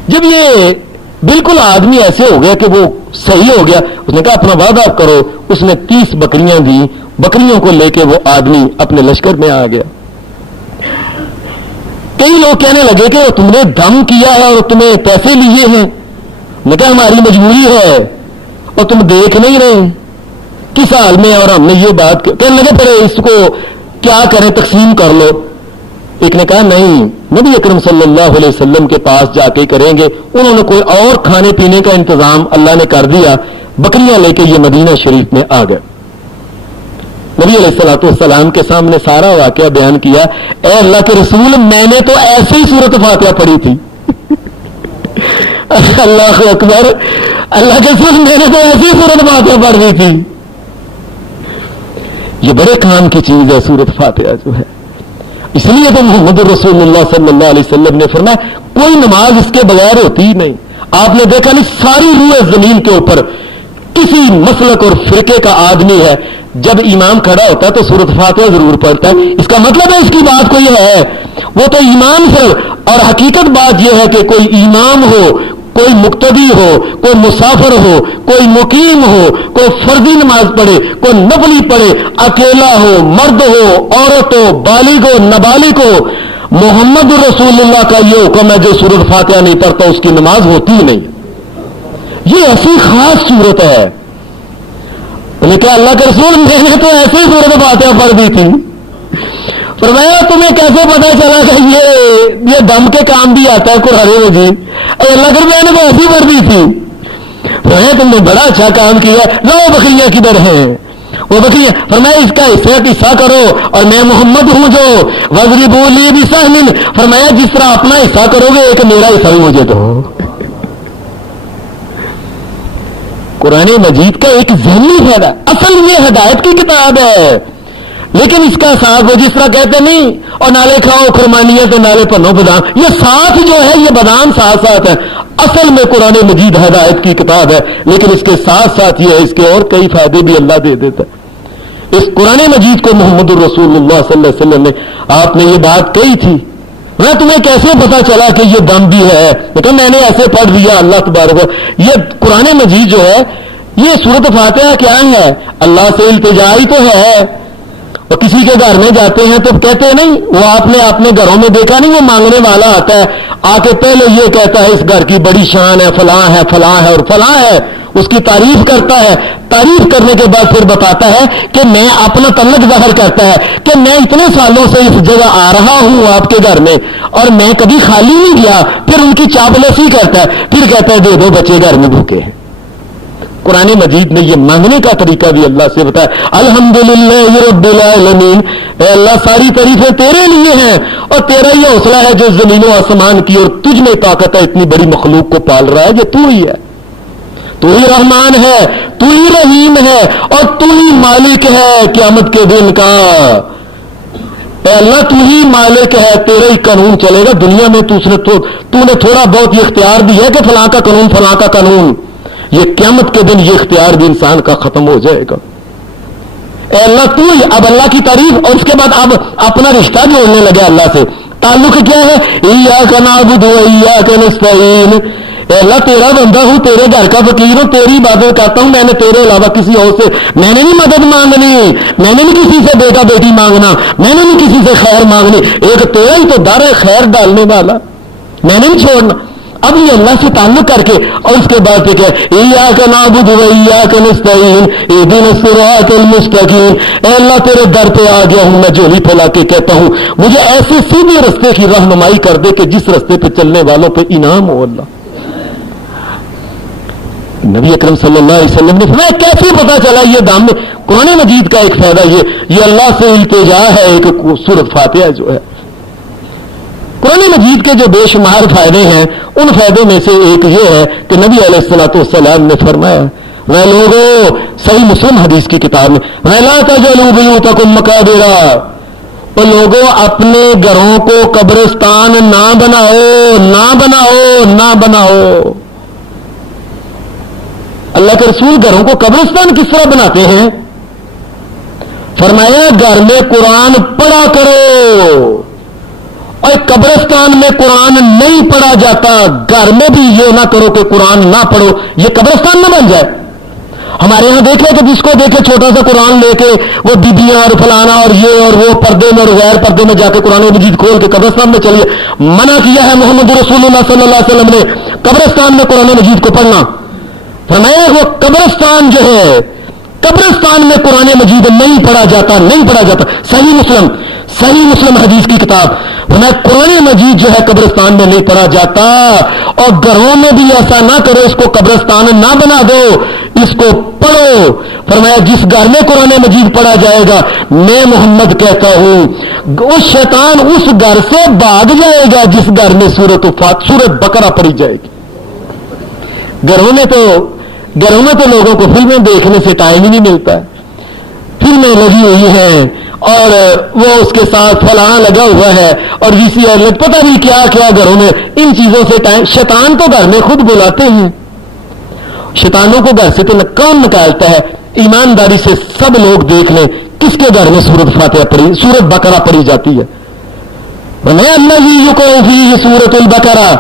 جب یہ بالکل آدمی ایسے ہو گیا کہ وہ صحیح ہو گیا. اس نے کہا اپنا وعدہ کرو. اس نے 30 بکریاں دی. بکریوں کو لے کے وہ آدمی اپنے لشکر میں آ گیا. کئی لوگ کہنے لگے کہ تم نے دم کیا ہے اور تمہیں پیسے لیے ہیں. میں کہا ہماری مجبوری ہے اور تم دیکھ نہیں رہے کس حال میں. اور ہم نے یہ بات کہنے لگے پھر اس کو کیا کریں تقسیم کر لو. ایک نے کہا نہیں نبی اکرم صلی اللہ علیہ وسلم کے پاس جا کے کریں گے. انہوں نے کوئی اور کھانے پینے کا انتظام اللہ نے کر دیا. بکریاں لے کے یہ مدینہ شریف میں آ گئے. نبی علیہ الصلوۃ والسلام کے سامنے سارا واقعہ بیان کیا. اے اللہ کے رسول میں نے تو ایسے ہی سورۃ فاتحہ پڑھی تھی. اللہ اکبر. اللہ کے رسول میں نے تو ایسی ہی سورۃ فاتحہ پڑھ دی تھی. یہ بڑے کام کی چیز ہے سورۃ فاتحہ جو ہے. اس لیے تو محمد رسول اللہ صلی اللہ علیہ وسلم نے فرمایا کوئی نماز اس کے بغیر ہوتی ہی نہیں. آپ نے دیکھا نہیں ساری روح زمین کے اوپر کسی مسلک اور فرقے کا آدمی ہے جب امام کھڑا ہوتا ہے تو سورۃ فاتحہ ضرور پڑھتا ہے. اس کا مطلب ہے اس کی بات کوئی ہے وہ تو ایمان سے. اور حقیقت بات یہ ہے کہ کوئی امام ہو کوئی مقتدی ہو کوئی مسافر ہو کوئی مقیم ہو کوئی فرضی نماز پڑھے کوئی نفلی پڑھے اکیلا ہو مرد ہو عورت ہو بالغ ہو نابالغ ہو محمد رسول اللہ کا یہ حکم ہے جو سورۃ فاتحہ نہیں پڑھتا اس کی نماز ہوتی ہی نہیں. یہ ایسی خاص صورت ہے. انہیں کہا اللہ کے رسول میں نے تو ایسے ہی سورۃ فاتحہ پڑھ دی تھی. فرمایا تمہیں کیسے پتا چلا کہ یہ دم کے کام بھی آتا ہے قرآن مجید. اللہ کے میں نے تو ایسی پڑھ دی تھی. فرمایا تم نے بڑا اچھا کام کیا. لو بکریاں کدھر ہیں وہ بکریاں. فرمایا اس کا حصہ کرو اور میں محمد ہوں جو وضربوا لی بسہم. فرمایا جس طرح اپنا حصہ کرو گے ایک میرا حصہ بھی مجھے دو. قرآن مجید کا ایک ذہنی فائدہ. اصل یہ ہدایت کی کتاب ہے لیکن اس کا ساتھ وہ جس طرح کہتے نہیں اور نالے کھاؤ خرمانیاں تو نالے پنو بادام. یہ ساتھ جو ہے یہ بادام ساتھ ساتھ ہے. اصل میں قرآن مجید ہدایت کی کتاب ہے لیکن اس کے ساتھ ساتھ یہ ہے اس کے اور کئی فائدے بھی اللہ دے دیتا ہے. اس قرآن مجید کو محمد الرسول اللہ صلی اللہ علیہ وسلم نے آپ نے یہ بات کہی تھی. میں تمہیں کیسے پتا چلا کہ یہ دم بھی ہے. لیکن میں نے ایسے پڑھ دیا اللہ تبارک. یہ قرآن مجید جو ہے یہ سورۃ فاتحہ کیا ہے اللہ سے التجا ہی تو ہے. اور کسی کے گھر میں جاتے ہیں تو کہتے ہیں نہیں وہ آپ نے اپنے گھروں میں دیکھا نہیں وہ مانگنے والا آتا ہے آ کے پہلے یہ کہتا ہے اس گھر کی بڑی شان ہے فلاں ہے فلاں ہے اور فلاں ہے. اس کی تعریف کرتا ہے. تعریف کرنے کے بعد پھر بتاتا ہے کہ میں اپنا تعلق ظاہر کرتا ہے کہ میں اتنے سالوں سے اس جگہ آ رہا ہوں آپ کے گھر میں اور میں کبھی خالی نہیں گیا. پھر ان کی چاپلوسی کرتا ہے. پھر کہتا ہے دے دو بچے گھر میں بھوکے ہیں. قرآن مجید نے یہ مانگنے کا طریقہ بھی اللہ سے بتایا. الحمدللہ رب العالمین. اے اللہ ساری تعریفیں تیرے لیے ہیں اور تیرا ہی حوصلہ ہے جو زمین و آسمان کی اور تجھ میں طاقت ہے اتنی بڑی مخلوق کو پال رہا ہے. یہ تو ہی ہے. تو ہی رحمان ہے تو ہی رحیم ہے اور تو ہی مالک ہے قیامت کے دن کا. اے اللہ تو ہی مالک ہے تیرا ہی قانون چلے گا دنیا میں. تو نے تھوڑا بہت یہ اختیار دی ہے کہ فلاں کا قانون فلاں کا قانون. یہ قیامت کے دن یہ اختیار بھی انسان کا ختم ہو جائے گا. اے اللہ تو ہی. اب اللہ کی تعریف اور اس کے بعد اب اپنا رشتہ جوڑنے لگا اللہ سے. تعلق کیا ہے ایاک نعبد و ایاک نستعین. اے اللہ تیرا بندہ ہوں تیرے گھر کا فقیر ہوں تیری عبادت کرتا ہوں. میں نے تیرے علاوہ کسی اور سے میں نے نہیں مدد مانگنی. میں نے نہیں کسی سے بیٹا بیٹی مانگنا. میں نے نہیں کسی سے خیر مانگنی. ایک تیرا ہی تو در ہے خیر ڈالنے والا. میں نے نہیں چھوڑنا. اب یہ اللہ سے تعلق کر کے اور اس کے بعد کیا ایاک نعبد و ایاک نستعین اہدنا الصراط المستقیم. اے اللہ تیرے در پہ آ گیا ہوں میں جھولی پھیلا کے کہتا ہوں مجھے ایسے سیدھے رستے کی رہنمائی کر دے کہ جس رستے پہ چلنے والوں پہ انعام ہو. اللہ نبی اکرم صلی اللہ علیہ وسلم نے فرمایا کیسے پتا چلا یہ دم قرآن مجید کا ایک فائدہ یہ اللہ سے التجا ہے ایک سورۃ فاتحہ جو ہے. قرآن مجید کے جو بے شمار فائدے ہیں ان فائدوں میں سے ایک یہ ہے کہ نبی علیہ الصلوۃ والسلام نے فرمایا وہ لوگوں صحیح مسلم حدیث کی کتاب میں لا تجعلوا بیوتکم مقابر، تو لوگوں اپنے گھروں کو قبرستان نہ بناؤ نہ بناؤ نہ بناؤ. اللہ کے رسول گھروں کو قبرستان کس طرح بناتے ہیں؟ فرمایا گھر میں قرآن پڑھا کرو، اور قبرستان میں قرآن نہیں پڑھا جاتا. گھر میں بھی یہ نہ کرو کہ قرآن نہ پڑھو، یہ قبرستان نہ بن جائے. ہمارے یہاں دیکھے کہ جس کو دیکھے چھوٹا سا قرآن لے کے وہ بیبیاں اور فلانا اور یہ اور وہ پردے میں اور غیر پردے میں جا کے قرآن مجید کھول کے قبرستان میں چلیے. منع کیا ہے محمد رسول اللہ صلی اللہ علیہ وسلم نے قبرستان میں قرآن مجید کو پڑھنا. فرمایا وہ قبرستان جو ہے قبرستان میں قرآن مجید نہیں پڑھا جاتا نہیں پڑھا جاتا. صحیح مسلم حدیث کی کتاب. فرمایا قرآن مجید جو ہے قبرستان میں نہیں پڑھا جاتا، اور گھروں میں بھی ایسا نہ کرو، اس کو قبرستان نہ بنا دو، اس کو پڑھو. فرمایا جس گھر میں قرآن مجید پڑھا جائے گا میں محمد کہتا ہوں اس شیطان اس گھر سے بھاگ جائے گا جس گھر میں سورۃ بقرہ پڑھی جائے گی. گھروں میں تو لوگوں کو فلمیں دیکھنے سے ٹائم ہی نہیں ملتا ہے. فلمیں لگی ہوئی ہیں اور وہ اس کے ساتھ فلاں لگا ہوا ہے اور وی سی آر پتہ نہیں کیا کیا گھروں میں. ان چیزوں سے ٹائم شیطان تو گھر میں خود بلاتے ہیں. شیطانوں کو گھر سے تو کون نکالتا ہے؟ ایمانداری سے سب لوگ دیکھ لیں کس کے گھر میں سورۃ فاتحہ پڑھی سورۃ بقرہ پڑھی جاتی ہے. سورۃ البقرہ.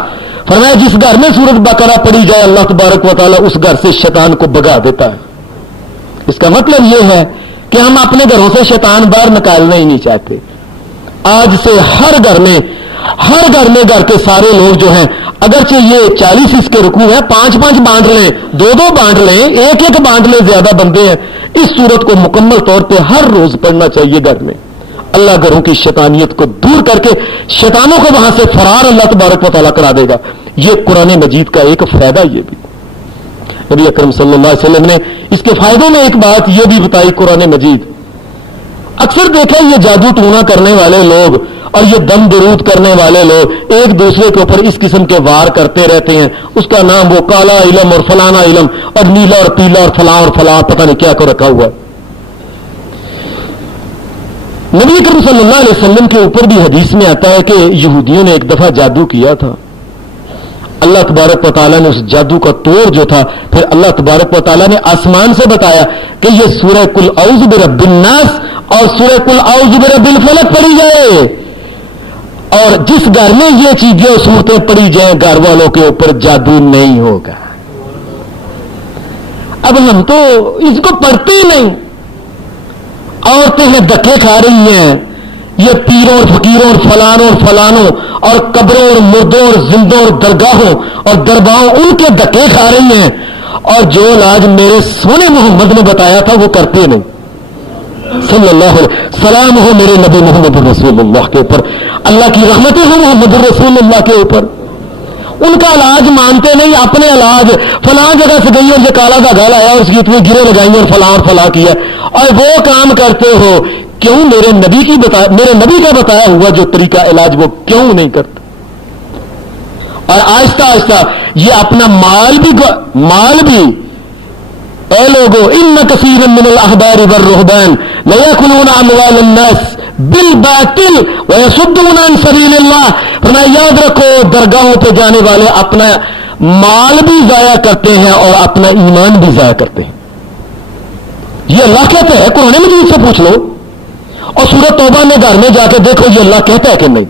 فرمایا جس گھر میں سورۃ بقرہ پڑھی جائے اللہ تبارک و تعالیٰ اس گھر سے شیطان کو بھگا دیتا ہے. اس کا مطلب یہ ہے کہ ہم اپنے گھروں سے شیطان باہر نکالنا ہی نہیں چاہتے. آج سے ہر گھر میں گھر کے سارے لوگ جو ہیں اگرچہ یہ 40 اس کے رکوع ہیں 5 بانٹ لیں 2 بانٹ لیں 1 بانٹ لیں زیادہ بندے ہیں اس سورت کو مکمل طور پہ ہر روز پڑھنا چاہیے گھر میں. اللہ گھروں کی شیطانیت کو دور کر کے شیطانوں کو وہاں سے فرار اللہ تبارک و تعالیٰ کرا دے گا. یہ قرآن مجید کا ایک فائدہ. یہ بھی نبی اکرم صلی اللہ علیہ وسلم نے اس کے فائدوں میں ایک بات یہ بھی بتائی. قرآن مجید اکثر دیکھا یہ جادو ٹونا کرنے والے لوگ اور یہ دم درود کرنے والے لوگ ایک دوسرے کے اوپر اس قسم کے وار کرتے رہتے ہیں. اس کا نام وہ کالا علم اور فلانا علم اور نیلا اور پیلا اور فلاں پتہ نہیں کیا کو رکھا ہوا. نبی کریم صلی اللہ علیہ وسلم کے اوپر بھی حدیث میں آتا ہے کہ یہودیوں نے ایک دفعہ جادو کیا تھا. اللہ تبارک و تعالیٰ نے اس جادو کا توڑ جو تھا پھر اللہ تبارک و تعالیٰ نے آسمان سے بتایا کہ یہ سورہ قل اعوذ برب الناس اور سورہ قل اعوذ برب الفلق پڑھی جائے، اور جس گھر میں یہ چیزیں اور صورتیں پڑھی جائیں گھر والوں کے اوپر جادو نہیں ہوگا. اب ہم تو اس کو پڑھتے ہی نہیں. عورتیں ہیں دھکے کھا رہی ہیں یہ پیروں اور فقیروں اور فلانوں اور قبروں اور مردوں اور زندوں اور درگاہوں اور درباؤں ان کے دھکے کھا رہی ہیں، اور جو علاج میرے سونے محمد نے بتایا تھا وہ کرتے نہیں. صلی اللہ علیہ سلام ہو میرے نبی محمد رسول اللہ کے اوپر، اللہ کی رحمتیں ہو محمد رسول اللہ کے اوپر. ان کا علاج مانتے نہیں، اپنے علاج فلاں جگہ سے گئی اور یہ کالا دھاگا لایا اور اس کی اتنی گرے لگائیں اور فلاں کیا اور وہ کام کرتے ہو. کیوں میرے نبی کا بتایا ہوا جو طریقہ علاج وہ کیوں نہیں کرتے؟ اور آہستہ آہستہ یہ اپنا مال بھی اے لوگو ان کثیر من الاحبار والرهبان لا ياكلون اموال الناس بالباطل ويصدون عن سبيل الله. فرمایا یاد رکھو درگاہوں پہ جانے والے اپنا مال بھی ضائع کرتے ہیں اور اپنا ایمان بھی ضائع کرتے ہیں. یہ اللہ کہتا ہے، قرآن مجید سے پوچھ لو اور سورۃ توبہ میں گھر میں جا کے دیکھو یہ اللہ کہتا ہے کہ نہیں.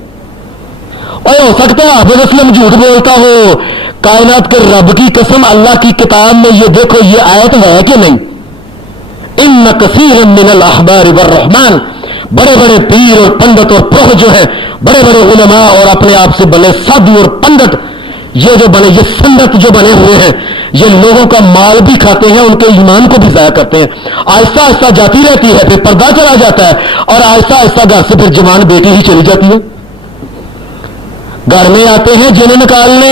اور ہو سکتا ہے حافظ اسلم جھوٹ بولتا ہو، کائنات کے رب کی قسم اللہ کی کتاب میں یہ دیکھو یہ آیت ہے کہ نہیں. ان کثیر من الاحبار والرحمن، بڑے بڑے پیر اور پنڈت اور پروہ جو ہیں بڑے بڑے علماء اور اپنے آپ سے بنے سادھو اور پنڈت یہ سنت جو بنے ہوئے ہیں یہ لوگوں کا مال بھی کھاتے ہیں ان کے ایمان کو بھی ضائع کرتے ہیں. آہستہ آہستہ جاتی رہتی ہے پھر پردہ چلا جاتا ہے اور آہستہ آہستہ گھر سے پھر جوان بیٹی ہی چلی جاتی ہے. گھر میں آتے ہیں جنہیں نکالنے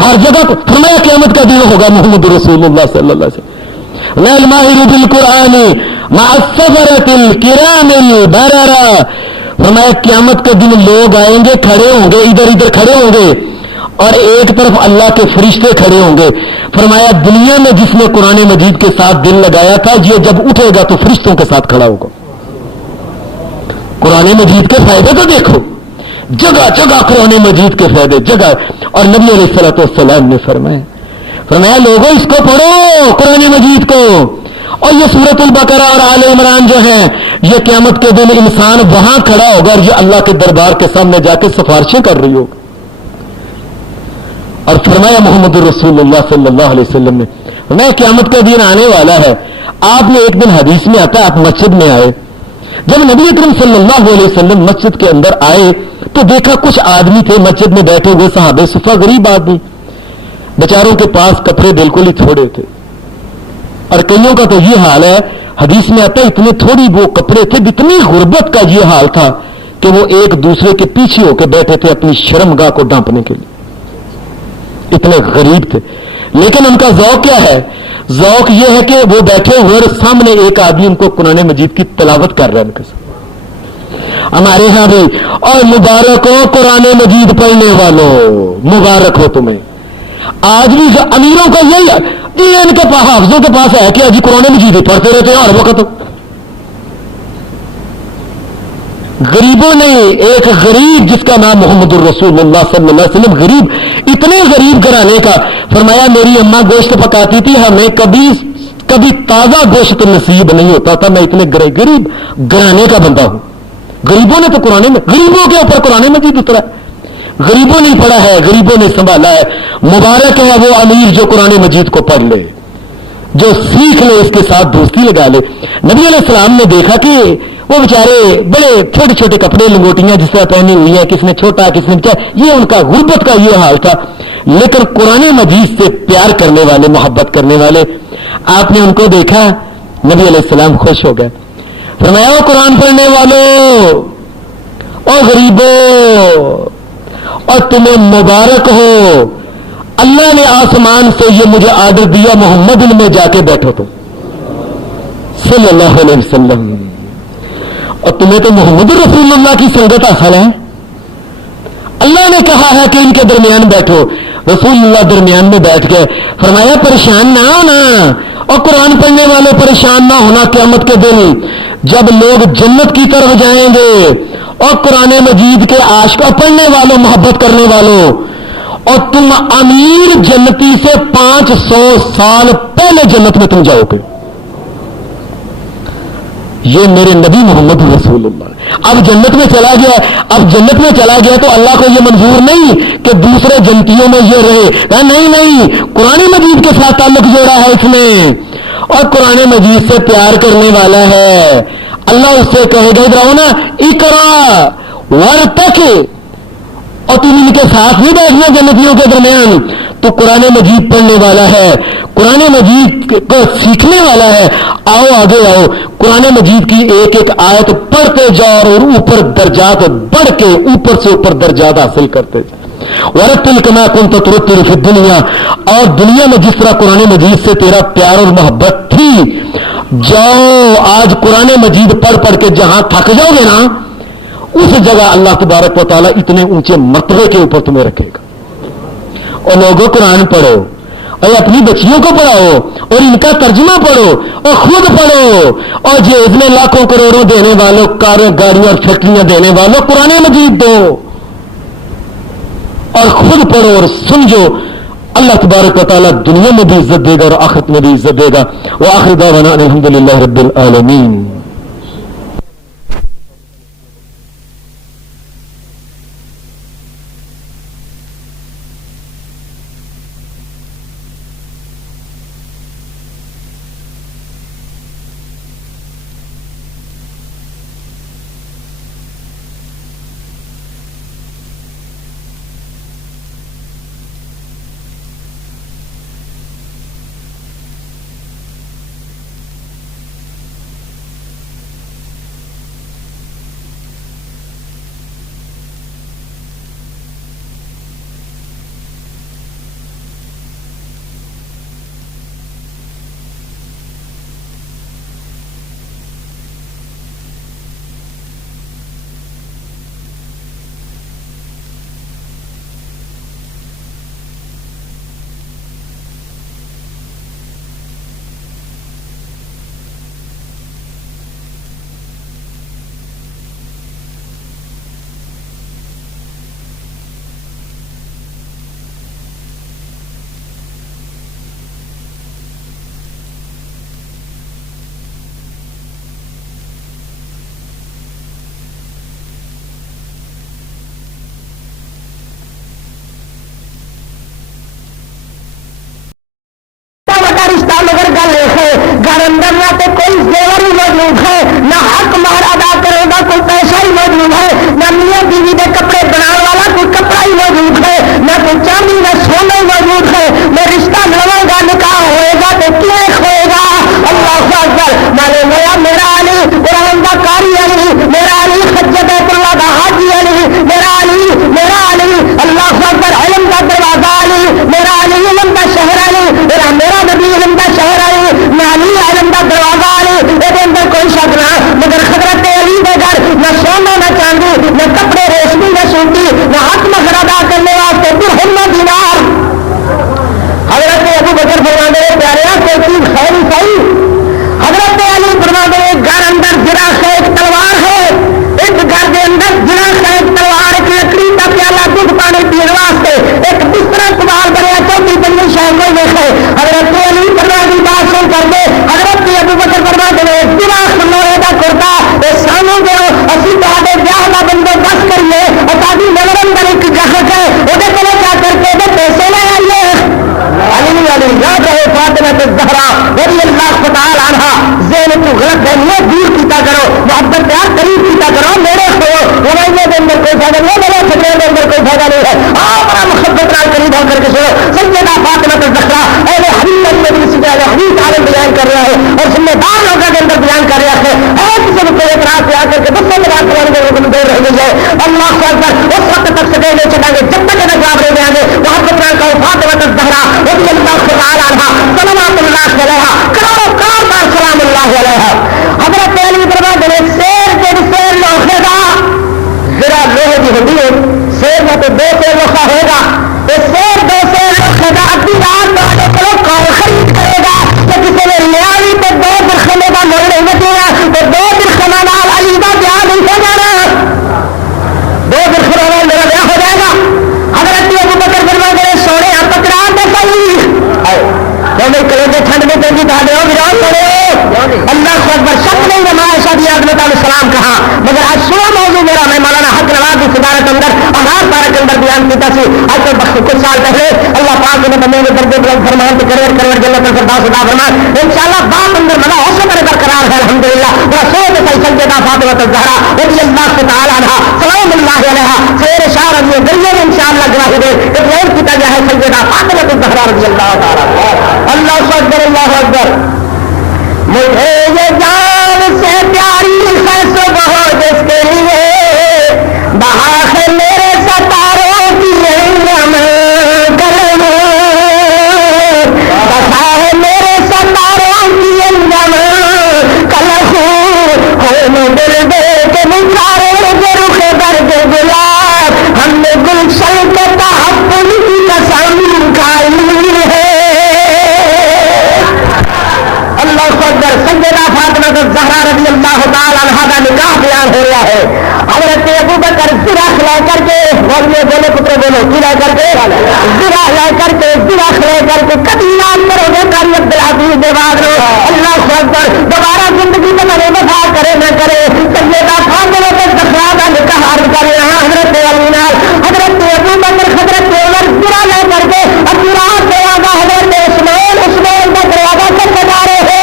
ہر جگہ فرمایا قیامت کا دن ہوگا محمد رسول اللہ صلی اللہ علیہ وسلم الماہر بالقرآن مع السفرۃ الکرام البررہ. فرمایا قیامت کے دن لوگ آئیں گے, کھڑے ہوں گے, ادھر ادھر کھڑے ہوں گے, اور ایک طرف اللہ کے فرشتے کھڑے ہوں گے. فرمایا دنیا میں جس نے قرآن مجید کے ساتھ دل لگایا تھا, یہ جب اٹھے گا تو فرشتوں کے ساتھ کھڑا ہوگا. قرآن مجید کے فائدے تو دیکھو, جگہ جگہ قرآن مجید کے فائدے جگہ. اور نبی علیہ الصلوۃ والسلام نے فرمایا لوگوں اس کو پڑھو قرآن مجید کو. اور یہ سورۃ البقرہ اور آل عمران جو ہیں, یہ قیامت کے دن انسان وہاں کھڑا ہوگا اور یہ اللہ کے دربار کے سامنے جا کے سفارشیں کر رہی ہوگی. اور فرمایا محمد رسول اللہ صلی اللہ علیہ وسلم نے, میں قیامت کا دن آنے والا ہے. آپ نے ایک دن حدیث میں آتا ہے, آپ مسجد میں آئے, جب نبی اکرم صلی اللہ علیہ وسلم مسجد کے اندر آئے تو دیکھا کچھ آدمی تھے مسجد میں بیٹھے ہوئے, صحابہ صفا, غریب آدمی, بیچاروں کے پاس کپڑے بالکل ہی تھوڑے تھے. اور کئیوں کا تو یہ حال ہے, حدیث میں آتا ہے اتنے تھوڑی وہ کپڑے تھے, اتنی غربت کا یہ حال تھا کہ وہ ایک دوسرے کے پیچھے ہو کے بیٹھے تھے اپنی شرمگاہ کو ڈھانپنے کے لیے. اتنے غریب تھے. لیکن ان کا ذوق کیا ہے؟ ذوق یہ ہے کہ وہ بیٹھے ہوئے اور سامنے ایک آدمی ان کو قرآن مجید کی تلاوت کر رہا ہے ان کے ساتھ. ہمارے ہاں بھی, اور مبارک ہو قرآن مجید پڑھنے والوں, مبارک ہو تمہیں. آج بھی امیروں کا یہی ہے, یہ ان کے حافظوں کے پاس ہے کہ جی قرآن مجید پڑھتے رہتے ہیں ہر وقت. غریبوں نے, ایک غریب جس کا نام محمد الرسول اللہ صلی اللہ علیہ وسلم, غریب, اتنے غریب گھرانے کا, فرمایا میری اماں گوشت پکاتی تھی, ہمیں کبھی تازہ گوشت نصیب نہیں ہوتا تھا, میں اتنے غریب گھرانے کا بندہ ہوں. غریبوں نے تو قرآن میں, غریبوں کے اوپر قرآن مجید اترا, غریبوں نے پڑھا ہے, غریبوں نے سنبھالا ہے. مبارک ہے وہ امیر جو قرآن مجید کو پڑھ لے, جو سیکھ لے, اس کے ساتھ دوستی لگا لے. نبی علیہ السلام نے دیکھا کہ وہ بیچارے بڑے چھوٹے چھوٹے کپڑے, لنگوٹیاں جس طرح پہنی ہوئی ہیں, کس نے چھوٹا کس نے بچا, یہ ان کا غربت کا یہ حال تھا. لیکن قرآن مجید سے پیار کرنے والے, محبت کرنے والے, آپ نے ان کو دیکھا, نبی علیہ السلام خوش ہو گئے. فرمایا وہ قرآن پڑھنے والوں اور غریبوں, اور تمہیں مبارک ہو, اللہ نے آسمان سے یہ مجھے آرڈر دیا, محمد ان میں جا کے بیٹھو تم صلی اللہ علیہ وسلم, اور تمہیں تو محمد رسول اللہ کی سنگت حاصل ہے. اللہ نے کہا ہے کہ ان کے درمیان بیٹھو, رسول اللہ درمیان میں بیٹھ گئے. فرمایا پریشان نہ ہونا, اور قرآن پڑھنے والے پریشان نہ ہونا. قیامت کے دن جب لوگ جنت کی طرف جائیں گے اور قرآن مجید کے عاشق پڑھنے والوں, محبت کرنے والوں, اور تم امیر جنتی سے 500 سال پہلے جنت میں تم جاؤ گے. یہ میرے نبی محمد رسول اللہ. اب جنت میں چلا گیا, اب جنت میں چلا گیا تو اللہ کو یہ منظور نہیں کہ دوسرے جنتیوں میں یہ رہے. کہا نہیں, قرآن مجید کے ساتھ تعلق جوڑا ہے اس نے, اور قرآن مجید سے پیار کرنے والا ہے. اللہ اس سے کہے گا, ادھر آؤ نا, اقرا ورتق, اور تم ان کے ساتھ نہیں بیٹھنا جنتیوں کے درمیان. تو قرآن مجید پڑھنے والا ہے, قرآن مجید کو سیکھنے والا ہے. آؤ آگے آؤ, قرآن مجید کی ایک ایک آیت پڑھتے جاؤ اور اوپر درجات بڑھ کے اوپر سے اوپر درجات حاصل کرتے جاؤ. ورتل کما کنت ترتل فی الدنیا, اور دنیا میں جس طرح قرآن مجید سے تیرا پیار اور محبت تھی, جاؤ آج قرآن مجید پڑھ پڑھ کے جہاں تھک جاؤ گے نا, اس جگہ اللہ تبارک و تعالیٰ اتنے اونچے مرتبے کے اوپر تمہیں رکھے گا. اور لوگوں قرآن پڑھو, اور اپنی بچیوں کو پڑھاؤ, اور ان کا ترجمہ پڑھو, اور خود پڑھو, اور جیب میں لاکھوں کروڑوں دینے والوں, کاروں گاڑیوں اور فیکٹریاں دینے والوں, قرآن مجید دو اور خود پڑھو اور سمجھو. اللہ تبارک و تعالیٰ دنیا میں بھی عزت دے گا اور آخرت میں بھی عزت دے گا. وآخر دعوانا الحمدللہ رب العالمین. بیوی کے کپڑے بنا والا کوئی کپڑا ہی موجود ہے، نہ کوئی چاندی نہ سونا ہی موجود ہے. میں رشتہ لواں گا، نکاح ہوئے گا تو کیوں ہوئے گا؟ اللہ اکبر. مانے میرا میرا علی قرآن کا قاری علی، میرا علی حج بیت اللہ کا حاجی علی، میرا علی اللہ اکبر علم کا دروازہ علی، میرا علی علم کا شہر علی، میرا نبی علم کا شہر علی، میں علی علم کا دروازہ علی. یہ اندر کوئی شک نہ، مگر حضرت علی کے گھر نہ سونا نہ چاندی نہ کپڑے ریشمی نہ سوٹی نہ حق مگر ادا کرنے واسطے درہم نہ دینار. حضرت ابو بکر فرماتے ہیں پیارے کوئی چیز ہے نہیں صحیح. حضرت علی فرماتے ہیں گھر اندر جرا ہے ایک تلوار ہے، ایک گھر کے اندر جرا ہے ایک تلوار، ایک لکڑی کا پیالہ دودھ پانی پینے واسطے، ایک بستر سوال بنیا چوکی پنجی شہر میں دیکھے. حضرت علی فرماتے کی بات سن کر دے حضرت ابو بکر فرماتے ہیں جرا لوہے کا کرتا یہ سانو دو اسی تے بیاہ کا بندوبست کریے، ساری نظر اندر ایک گاہک ہے وہ کیا کر کے پیسے لے آئیے. علی علی یاد رہے فاطمہ الزہرا رضی اللہ تعالی عنہا ذہن کو غلط فہمیاں دور کیتا کرو، محبت پیار قریب کیتا کرو. میرے کو روایت کے اندر کوئی فائدہ نہیں، میرے فکرے کے اندر کوئی فائدہ نہیں ہے. آپ بڑا محبت نال قریب ہو کر کے سنو سیدہ فاطمہ الزہرا اہل حدیث نبی صلی اللہ علیہ حدیث عالم بیان کر رہا ہے اور ذمہ دار لوگوں کے اندر بیان کر رہا ہے. ایک سے کوئی اعتراض پہ آ کر کے بس بات کرنے کے لوگوں دور رہ گئی ہے. اللہ اکبر اس وقت تک سکے نہیں چڑھیں گے جب تک جواب نہیں دیں گے. محبت نال کہو فاطمہ الزہرا رضی اللہ تعالی عنہا صلوات اللہ علیہا کروڑوں کار سلام اللہ علیہا. حضرت علی فرماتے ہیں شیر کے شیر لوہے کا ذرا لوہے کی ہوتی ہے شیر میں تو دو شیر لوہا ہوگا، شیر دو شیر لوہے کا ادھی رات والے کو کون خرید کرے گا؟ تو کسی نے لیا بھی تو دو درخمے کا مول نہیں بچے گا تو دو درخمہ نال علی کا بیاہ نہیں ہو جانا، دو درخمہ نال میرا بیاہ ہو جائے گا. حضرت ابو بکر فرماتے ہیں سونے آپ پکڑا دے کلے ٹھنڈ میں تیزی پا دے اللہ کو اکبر شک نہیں نمائش ابھی آدمت علیہ السلام کہا. مگر آج سو موضوع میرا میں مولانا حق نواز کی صدارت اندر آغاز پارک اندر بیان کیتا سی. آج تو کچھ سال پہلے اللہ پاک نے بندے میں درجے بلند فرمان کے کروڑ کروڑ جنت الفردوس عطا فرمان. انشاءاللہ بات اندر منا اسی طرح برقرار ہے الحمدللہ. رسول سیدہ فاطمہ الزہرا رضی اللہ تعالی عنہا سلام اللہ علیہا سیر شار ابھی درجے میں انشاءاللہ گواہی دے ایک بیان کیتا گیا ہے سیدہ فاطمہ الزہرا رضی اللہ تعالی. اللہ اکبر اللہ اکبر. مجھے یہ جان سے پیاری ہے صبح جس کے لیے بہا ہے میرے ستاروں کی انجم قلم، بہا ہے میرے ستاروں کی انجم قلم ہو دل دے کے نثارے کے رخ برگ گلاب ہم نے گلشن کے تحفظ کی قسم کھائی ہے. سیدہ فاطمہ الزہرا رضی اللہ تعالی عنہا کا نکاح بیان ہو رہا ہے. حضرت ابو بکر زراخ لے کر کے بولے پتر بولو کی لے کر کے زراخ لے کر کے زراخ لے کر کے کبھی یاد کرو گے کاری عبدالعزیز دے بعد اللہ اکبر دوبارہ زندگی میں میرے وفا کرے نہ کرے. سیدہ فاطمہ الزہرا کا نکاح عرض کر رہا حضرت علی نال حضرت ابو بکر حضرت عمر زرا لے کر کے ابراہیم دروازہ حضرت عثمان کا دروازہ کھٹکھٹا رہے ہیں.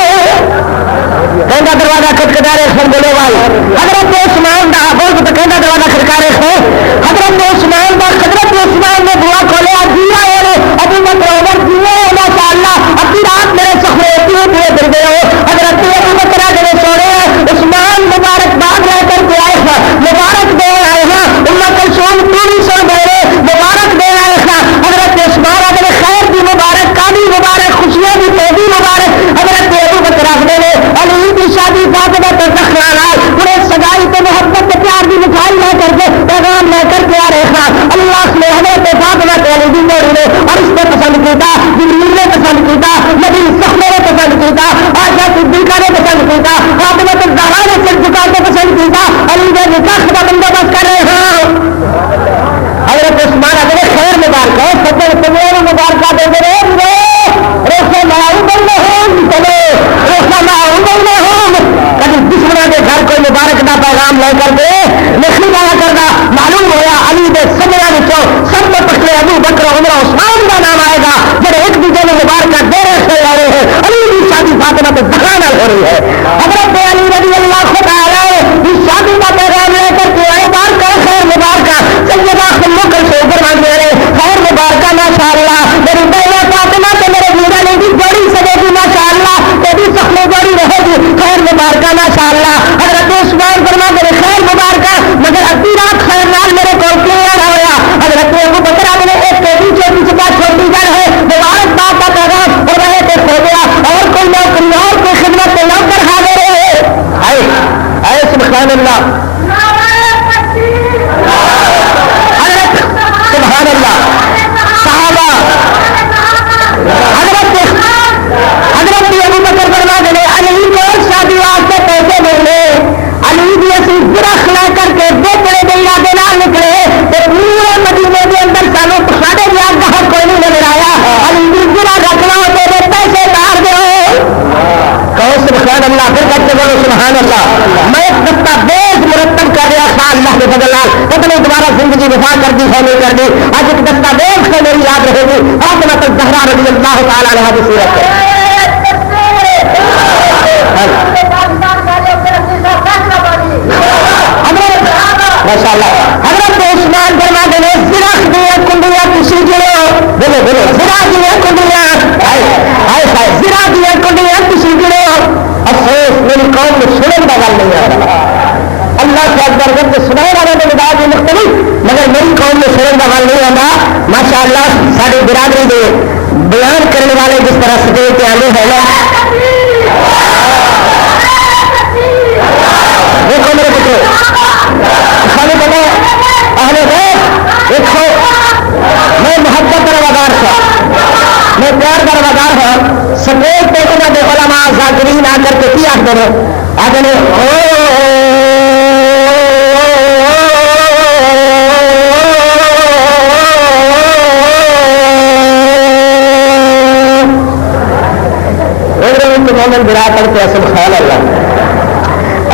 کہنا دروازہ کھٹکھٹا رہے ہیں بولے والے حضرت عثمان دا بول تو کہنا دروازہ کھٹکا رہے ہیں. حضرت عثمان دا حضرت عثمان نے دعا کھولیا جیا ہے ابو بکر عمر جیے ماشاءاللہ ابھی رات میرے سخرے کیوں دیے پھر گئے ہو. حضرت ابو بکر میرے سونے عثمان مبارک باد لے کر کے آئے ہیں مبارک دے آئے ہیں اللہ کلثوم پوری سن گئے مبارک دے آئے ہیں. حضرت عثمان اپنے خیر کی مبارک کالی مبارک خوشیاں کی تیزی مبارک حضرت ابو بکر نے علی کی شادی فاطمہ الزہرا پورے سگائی تو محبت کے پیار کی مٹھائی لے کر کے پیغام لے کر کے آ رہے ہیں. اللہ نے حضرت فاطمہ علی کی موری نے اور اس نے پسند کیتا جبریل نے پسند کیتا نبی صحابہ نے پسند کیتا عائشہ صدیقہ نے پسند کیتا فاطمہ الزہرا نے سر جھکا کے پسند کیتا. علی نے نکاح کا بندوبست کر رہے ہیں. حضرت عثمان اپنے خیر مبارک ہے سب سب مبارکہ دے دے رہے کبھی دشمنوں کے گھر کوئی مبارک کا پیغام لے کر کے نہیں جایا کرنا. معلوم ہوا علی کے سجنا سب کو پکڑے ابو بکر عمر عثمان کا نام آئے گا جب ایک دوسرے میں مبارک دے رہے ہیں. علی کی شادی فاطمہ الزہرا ہو رہی ہے. حضرت علی رضی اللہ تعالی کی شادی کا پیغام لے کر کے بار کر خیر مبارک آدھی رات خیر نال میرے کو کلیئر ہوا حضرت ابو بکر نے ایک چھوٹی چھوٹی گھر ہے مبارک بات کا پیغام اور رہے تھے کھو گیا اور کوئی نوکری اور کوئی خدمت کے نوکر حاضر ہے اے سبحان اللہ حضرت سبحان اللہ صحابہ حضرت ابو بکر فرما دے علی کو شادی واسطے پیسے ملے علی بھی اسی درخت لے کر کے بیچنے کے ارادے نہ نکلے تو پورے مدینے کے اندر سانو ساڑھے ہزار کا کوئی نہیں نظر آیا علی بھی برا رکھنا ہوتے ہوئے پیسے ڈال دو کہو سبحان اللہ پھر کہتے بولو سبحان اللہ میں ایک دستہ بیج مرتب کر رہا تھا اللہ کے فضل پتہ نہیں دوبارہ زندگی وفا کر دی ہے نہیں کر دی آج ایک دستہ بیج سے میری یاد رہے گی فاطمہ الزہرا رضی اللہ تعالیٰ عنہا کی صورت ہے ماشاء اللہ حضرت عثمان فرما دے زرخ دیا کنڈیاں کسی گرو بولو بولو زرا دیا کنڈیاں زرا دیا کنڈیاں کسی گرو افسوس میری قوم میں سنن کا گل نہیں آ رہا اللہ سے اکبر جب سنائی والے نے مزاج مختلف مگر میری قوم میں سنن کا گل نہیں آتا ماشاء اللہ ساری برادری کے بیان کرنے والے جس طرح سٹیج پہ آنے ہیں نا دیکھو میرے پترو خالی بولو اہل بیت دیکھو میں محبت کا روادار تھا میں پیار کا روادار ہوں سٹیج پہ انہوں نے علماء ذاکرین آ کر کے کیا کرو آگے مومن برا کرتے سبحان اللہ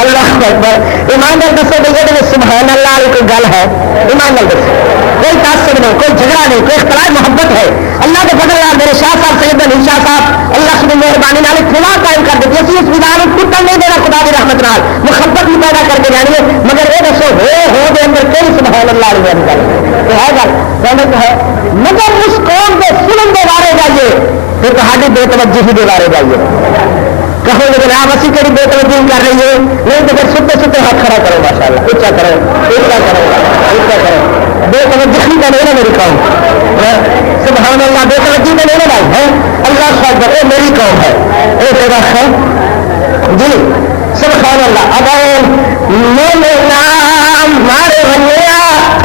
اللہ اکبر ایمان نال دسو بھائی سبحان اللہ کوئی گل ہے ایمان نال دسو کوئی تعصب نہیں کوئی جھگڑا نہیں کوئی اختلاف محبت ہے اللہ کے فضل میرے شاہ صاحب سید علی شاہ صاحب اللہ کی مہربانی نال خدا قائم کر دیتی اسی اس ویدار کو ٹوٹن نہیں دینا خدا کی رحمت نال محبت بھی پیدا کر کے جانی ہے مگر یہ دسو ہو دے اندر کئی سبحان اللہ علیہ گل ہے گل ہے مگر اس قوم کے سنن کے بارے جائیے پھر تہاڈی بے توجہی کے بارے جائیے کہو لیکن آپ اسی کہڑی بے توجہی کر رہی ہے نہیں تو پھر ستے ستے ہاتھ کھڑا کرو ماشاء اللہ اچھا کرو بے توجہی کا نہیں نا میری قوم سبحان اللہ بے توجہی کا نہیں نا بھائی ہے اللہ خاص یہ میری قوم ہے یہ تیرا ہے جی سبحان اللہ اب مارے بنیا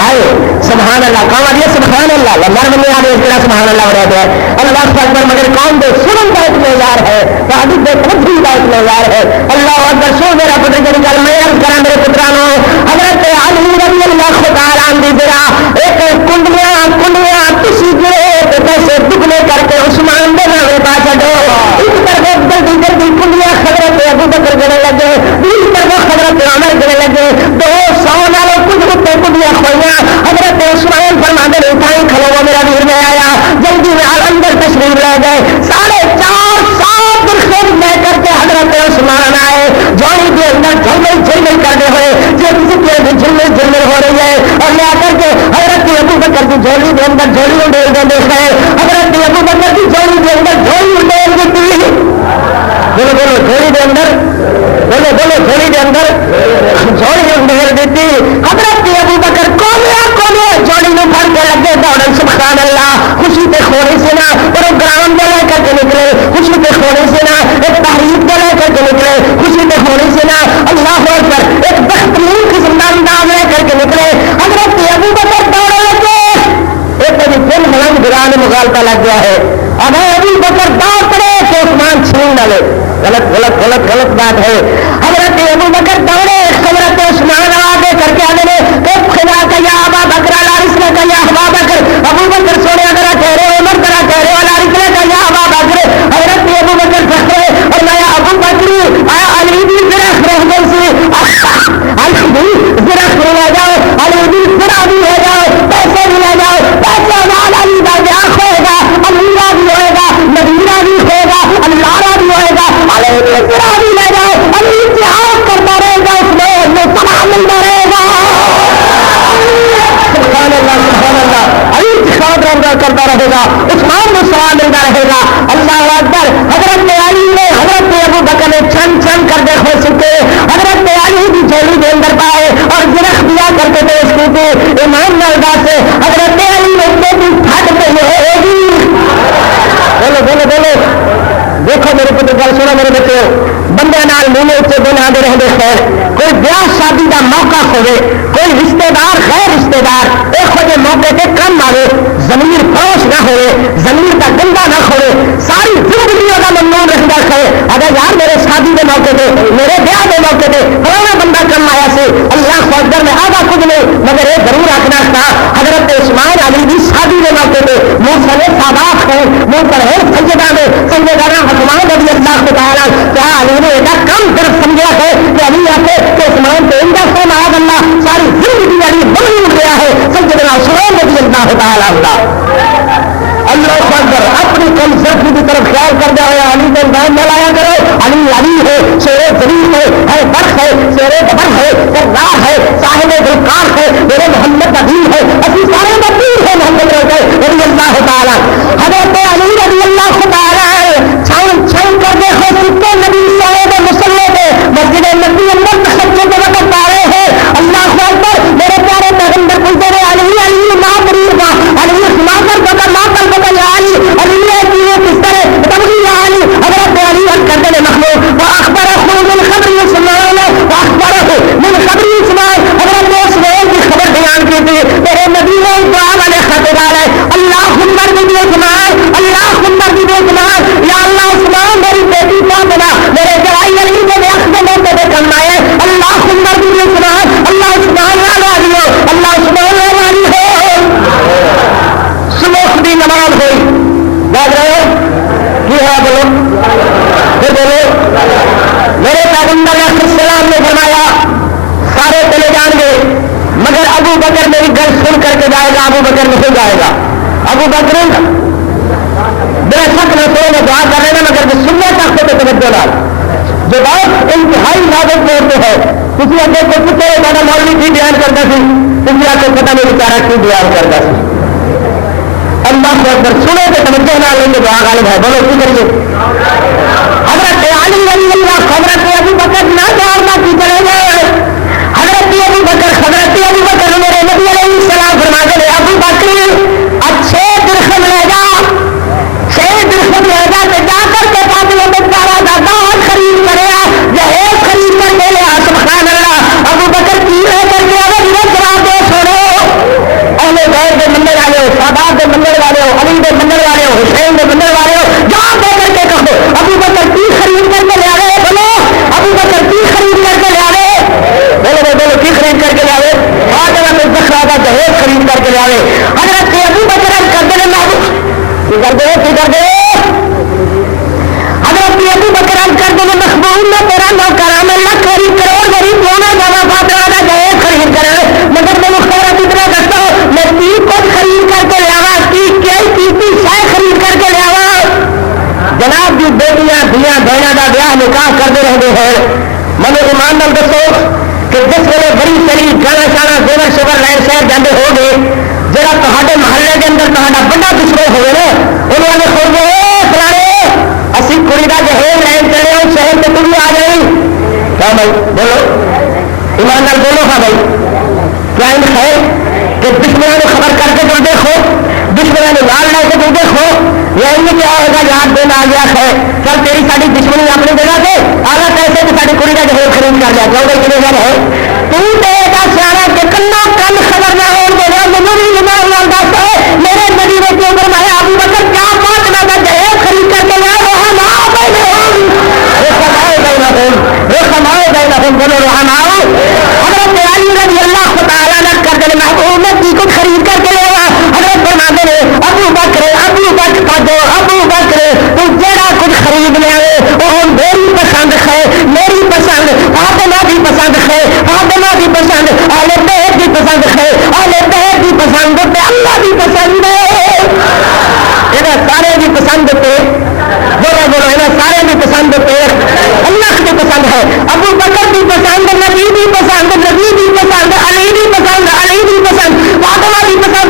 آئے سبحان اللہ کام آ رہی ہے سبحان اللہ مر بنیا آ رہے سبحان اللہ ہو رہا ہے اللہ اکبر مگر قوم دے سنن کا ایک معیار ہے تعداد دے خود کا ایک معیار ہے اللہ اکبر سو میرا پتر جی گل میں عرض کرا میرے پترانو حضرت علی رضی اللہ تعالیٰ عنہ ذرا ایک کنڈیاں کسی گرے پیسے دگنے کر کے عثمان دے نام پا چھڈو ایک طرف جلدی جلدی کنڈیاں حضرت ابو بکر گنے لگے دوسری طرف حضرت عمر گنے لگے 200 نالوں کچھ کتے کنڈیاں کھوئیاں حضرت عثمان فرماندے نے اٹھائی کھلو میرا ویر میں آیا جلدی میں اندر تشریف لے گئے 450 درخت لے کر کے حضرت عثمان آئے جوڑی کے اندر جھلمل کرتے ہوئے جو کسی کے جھلمل ہو رہی ہے اور لے کر کے حضرت ابو بکر کی جھولی کے اندر جھولی اڈیل دے دیکھ رہے حضرت ابو بکر کی جھولی کے اندر جھولی اڈیل دیتی بولو بولو جھولی کے اندر بولو بولو جھولی کے اندر جھولی اڈیل دیتی حضرت ابو بکر کولیا جوڑی میں پھڑ کے لگے دوڑن سبحان اللہ خوشی تے خوڑی سے نہ پروگرام دے لے کر کے نکلے خوشی تے خوڑی سے نہ ایک تحریک دے لے کر کے نکلے خوشی تے خوڑی سے نہ اللہ اکبر ایک بہترین قسم کا انداز لے کر کے نکلے حضرت ابو بکر دوڑے لگے ایک ابھی پھر ملنگ گران مغالطہ لگ گیا ہے اب ابو بکر دوڑ پڑے کہ عثمان چھین ڈالے غلط بات ہے حضرت ابو بکر دوڑے حضرت عثمان آگے کر کے آنے خدا کا یا ابا بکر لارس نے کا یا ابا بکر ابو بکر سونے اگر کہہ رہے عمر کرا کہہ رہے لارس نے کا یا ابا بکر حضرت ابو بکر پھٹے اور میں ابو بکر علی بھی درخت رہ گئی سی علی بھی درخت لے جاؤ علی بھی سرا بھی لے جاؤ پیسے بھی لے جاؤ پیسے والا علی کا بیاہ ہوئے گا امیرہ بھی ہوئے گا نبیرہ بھی ہوئے گا اللہ بھی ہوئے گا علی بھی سرا بھی لے جاؤ علی اتحاد کرتا رہے گا اس میں سلام ملتا رہے گا سبحان اللہ علی اتحاد کرتا رہے گا عثمان میں سلام ملتا رہے گا اللہ اکبر حضرت علی نے حضرت ابو بکر نے چھن چھن کر دے ہو سکے حضرت علی بھی جھولی کے اندر پائے اور درخت دیا کرتے تھے نال دس حضرت علی اتنے بھی پھٹ پہ ہوئے گی. بولو بولو بولو. دیکھو میرے پتر گل سنو میرے بچے, بندے نال منہ اتنے دن آتے رہتے خیر, کوئی بیاہ شادی کا موقع ہوئے, کوئی رشتے دار غیر رشتے دار یہو جہ موقع پہ کم آئے, ضمیر فروش نہ ہوئے, ضمیر کا گندا نہ ہوئے, ساری زندگی کا ممنون رہتا ہے. اگر یار میرے شادی کے موقع پہ, میرے بیاہ کے موقع پہ فلانا بندہ کم آیا سی, اللہ اکبر میں آگا کچھ نہیں, مگر یہ ضرور آخنا تھا حضرت اسماعیل علی کی شادی کے موقع پہ منہ سنے سادات ہیں, منہ پر ہے سجدہ میں سجدہ حکمان رضی اللہ تعالیٰ, کیا علی نے ایسا کم طرف سمجھا ہے کہ علی آتے کہ اسمان پہ ان کا سو معاذ اللہ ساری زندگی علی ممنون گیا ہے. سجدنا عثمان رضی اللہ تعالیٰ اللہ اکبر. اپنی کم سرفی کی طرف خیال کر دیا ہے, علی کا نام نہ لایا کرو. علی علی ہے, شیر زمین ہے برق ہے, شیر ببر ہے, سردار ہے, صاحب گلکار ہے, میرے محمد عظیم ہے, اسی سارے مدیر ہے محمد رضی اللہ تعالیٰ. حضرت علی رضی اللہ تعالیٰ چھاؤں چھاؤں کر دے ہو سکتے نبی صاحب مسلح پہ مسجد نبی اندر تشکر کے وقت پا رہے ہیں. اللہ اکبر. میرے پیارے پیغمبر پوچھتے رہے علی علی ماں غریب کا علی سما کر پتا ماں کر پتا یا علی علی کس طرح تبھی یا علی حضرت علی کرتے ہیں مخلوق وہ اخبار من خبر سنانا وہ اخبار من خبر سنائے. حضرت اسماعیل کی خبر بیان کی تھی, میرے نبی نے دعا والے خط ڈالے, اللہ عمر بھی سنائے, اللہ عمر بھی سنائے, یا اللہ عثمان میری بیٹی فاطمہ میرے جوائی علی نے اخبار میں کم آئے, اللہ عمر بھی سنائے, اللہ عثمان والی ہو, اللہ عثمان والی ہو. صبح کی نماز ہوئی, یاد رہے کی ہے بولو پھر بولو. میرے پیغمبر علیہ السلام نے فرمایا سارے چلے جائیں گے مگر ابو بکر میری گل سن کر کے جائے گا, ابو بکر نہیں جائے گا. ابو بکر بے شک رسول میں دعا کر رہے ہیں مگر جو سننے تک سے توجہ ڈال جو بات انتہائی نازک ہوتے ہیں. کسی اندر کو پوچھے زیادہ مولوی کی بیان کرتا سی, کسی آپ کو پتہ نہیں بیچارہ کی بیان کرتا سی. اللہ کو اکبر. سنے تو توجہ نہ لیں گے, دعا غالب ہے. بولو کی کریے. حضرت علی رضی اللہ حضرت ابو بکر نہ جاننا کی چلے گئے. حضرت ابو بکر میرے نبی علیہ السلام فرما دے ابو بکر اچھے درخت لے جا, 6 درخت لے جا کہ جا کر کے فاطمہ بیچارہ کا دان خرید کرے, جہیز خرید کر کے لیا. سبحان اللہ. ابو بکر کی لے کر کے اگر یہ جواب دے چھوڑو اہل غیر کے منڈل والے ہو, سادات کے منڈل والے ہو, علی کے منڈل والے ہو, حسین کے منڈل والے ہو, جواب دے کر کے کہو ابو بکر کی خرید کر کے لے آئے. بولو ابو بکر کی خرید کر کے لے آئے. بولو بولو کی خرید کر کے لے آئے. فاطمہ میں زہرا کا جہیز خرید کر کے لے آئے. حضرت ابو بکر کر دے کی کر دے حضرت ابو بکر کر دے مخبول میں تیرا نوکر میں لاکھ خرید کروڑ غریب ہونا جانا فاطمہ کا جہیز خرید کرے مگر میں مختار اتنا کرتا ہوں میں تی کو خرید کر کے لے آوا, کی شاید خرید کر کے لے آوا. جناب کی بیٹیاں دیا بہنوں کا بیاہ نکاح کرتے رہتے ہیں. مجھے ایمان نال دسو کہ جس ویلے بڑی چلی گانا شانا زیور شور لائن شہر جانے ہو گئے, جہاں تے محلے کے اندر تا بڑا دشمن ہوئے نا انہوں نے کھول گئے فلانے اسی کڑی کا جہیز لائن چلے ہو شہر میں کڑی آ گئی. کیا بھائی بولو ایمان نال بولو. ہاں بھائی کیا ان خیر کہ دشمنوں نے خبر کر کے تم دیکھو, دشمنوں نے لال لے کے تم دیکھو, یہی کیا ہوگا یاد دن آ گیا ہے چل تیری ساری دشمنی اپنی جگہ سے آگا کیسے کہ ساری کڑی کا جہیز خرید کر جائے کیوں کتنے گھر ہے تو سیاح کہ کنا کل خبر نہ ہو میرے نبی نے کیوں فرمایا ابو بکر کیا فاطمہ کا جہیز خرید کر کے لائے بولو رحماؤ. حضرت علی رضی اللہ تعالیٰ نے کر دے محبوب کی کو خرید کر کے لے آ. حضرت فرما دے ابو بکر تو جڑا کچھ خرید لے آئے وہ میری پسند ہے, میری پسند فاطمہ کی پسند ہے, فاطمہ کی پسند اہل بیت کی پسند ہے, اہل بیت کی پسند تے اللہ کی پسند ہے. یہ سارے کی پسند پہ بولو بولو یہ سارے کی پسند پہ اللہ کی پسند ہے. ابو بکر کی پسند, نبی کی پسند, نبی کی پسند, علی کی پسند, علی کی پسند, فاطمہ کی پسند,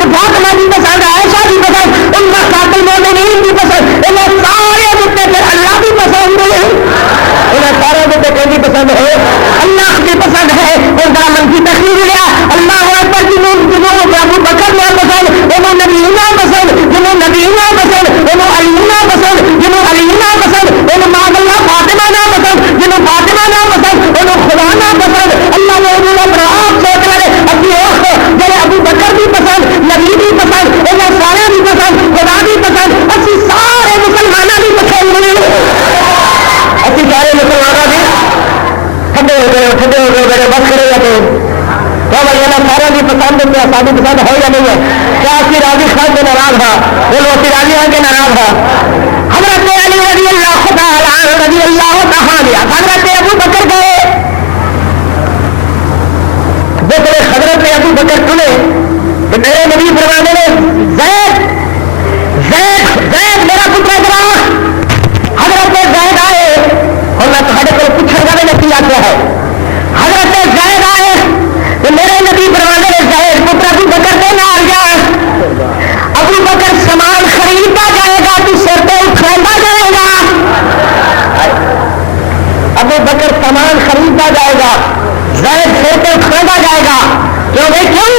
پسند ہے ساری پسند ہے یا نہیں ہے؟ کیا اسی راضی خان کے ناراض ہے؟ بولو اسی راضی خان کے ناراض ہے؟ حضرت علی رضی اللہ تعالیٰ عنہ رضی اللہ تعالیٰ گیا حضرت ابو بکر گئے دیکھو حضرت ابو بکر سنے کہ میرے نبی فرمانے نے زید میرا پتر ذرا حضرت زید آئے اور میں تمہارے کو پوچھنے کا میں کیا کیا ہے حضرت زید آئے کہ میرے نبی فرمانے نے زید پتر ابو بکر کے نال جا ابو بکر سامان خریدتا جائے گا تو سر پہ اٹھاتا جائے گا ابو بکر سامان خریدتا جائے گا زید سر پہ اٹھاتا جائے گا کیوں بھائی کیوں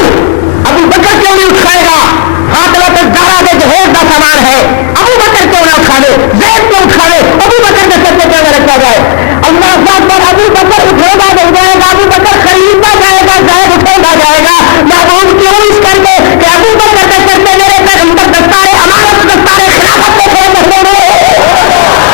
ابو بکر کیوں نہیں اٹھائے گا فاطمہ تو زہرا کے جہیز کا سامان ہے ابو بکر کیوں نہ اٹھا لے زید کیوں اٹھا لے ابو بکر کے سر پہ کیوں نہ رکھا جائے اللہ پر ابو بکر اٹھے گا نہیں جائے گا ابو بکر خریدتا جائے گا زید اٹھاتا جائے گا محبوب کیوں اس کر کے کہ ابو بکر کے سر پہ میرے پیغمبر دستار امانت دستار خلافت کے کھڑے رکھنے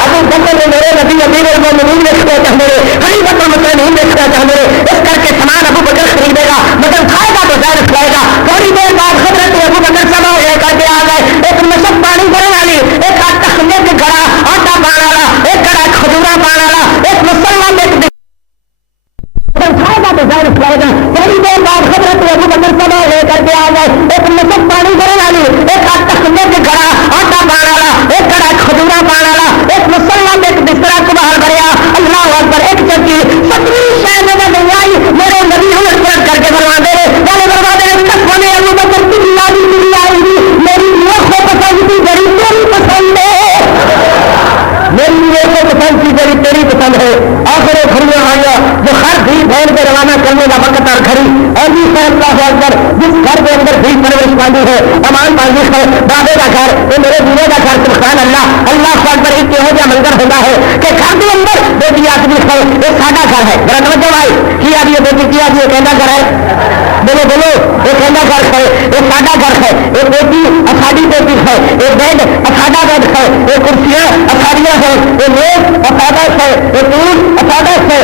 ابو بکر نے میرے نبی امیر المومنین رکھنا چاہتے ہیں خلیفۃ المسلمین رکھنا چاہتے ہیں اس کر کے سامان ابو بکر خریدے گا مگر کھائے گا تو زید اٹھائے گا تھوڑی دیر بعد حضرت ابو بکر سما ہو کر کے آ گئے ایک مشق پانی بھرنے والی ایک آٹا خمے کے گھڑا آٹا پان والا ایک گھڑا کھجورا پان والا ایک مسلمان ایک کھائے گا تو زید اٹھائے گا تھوڑی دیر بعد حضرت ابو بکر سما ہو کر کے آ گئے ایک مشق پانی بھرنے والی ایک آٹا خمے کے گھڑا آٹا پان والا ایک گھڑا کھجورا پان والا ایک مسلمان ایک بستر کو باہر بھریا اللہ اکبر ایک چکی ستویں شہر میں نہیں آئی میرے نبی ہمیں کر کے بنوا دے بنوا دے کسمے ابو بکر میری کو پسند کی بڑی تیری پسند ہے میری کو پسند کی بڑی تیری پسند ہے آخر گھڑیاں آئیا جو ہر بھی بہن کے روانہ کرنے کا وقت اور گھڑی اور بھی اللہ اکبر جس گھر کے اندر بھی پرورش پانی ہے امان پانی ہے بابے کا گھر یہ میرے بیوے کا گھر سبحان اللہ اللہ پر ایک یہو جہاں منظر ہوتا ہے کہ گھر کے اندر بیٹی آدمی ہے یہ ساڈا گھر ہے ذرا توجہ بھائی کیا بھی بیٹی کیا بھی کہنا گھر ہے بولو بولو یہ کہنا گھر ہے یہ ساڈا گھر ہے یہ بیٹی ساڈی بیٹی ہے یہ بیڈ ساڈا بیڈ ہے یہ کرسیاں ساڑیاں ہیں یہ میز ساڈا ہے یہ ٹول ساڈا ہے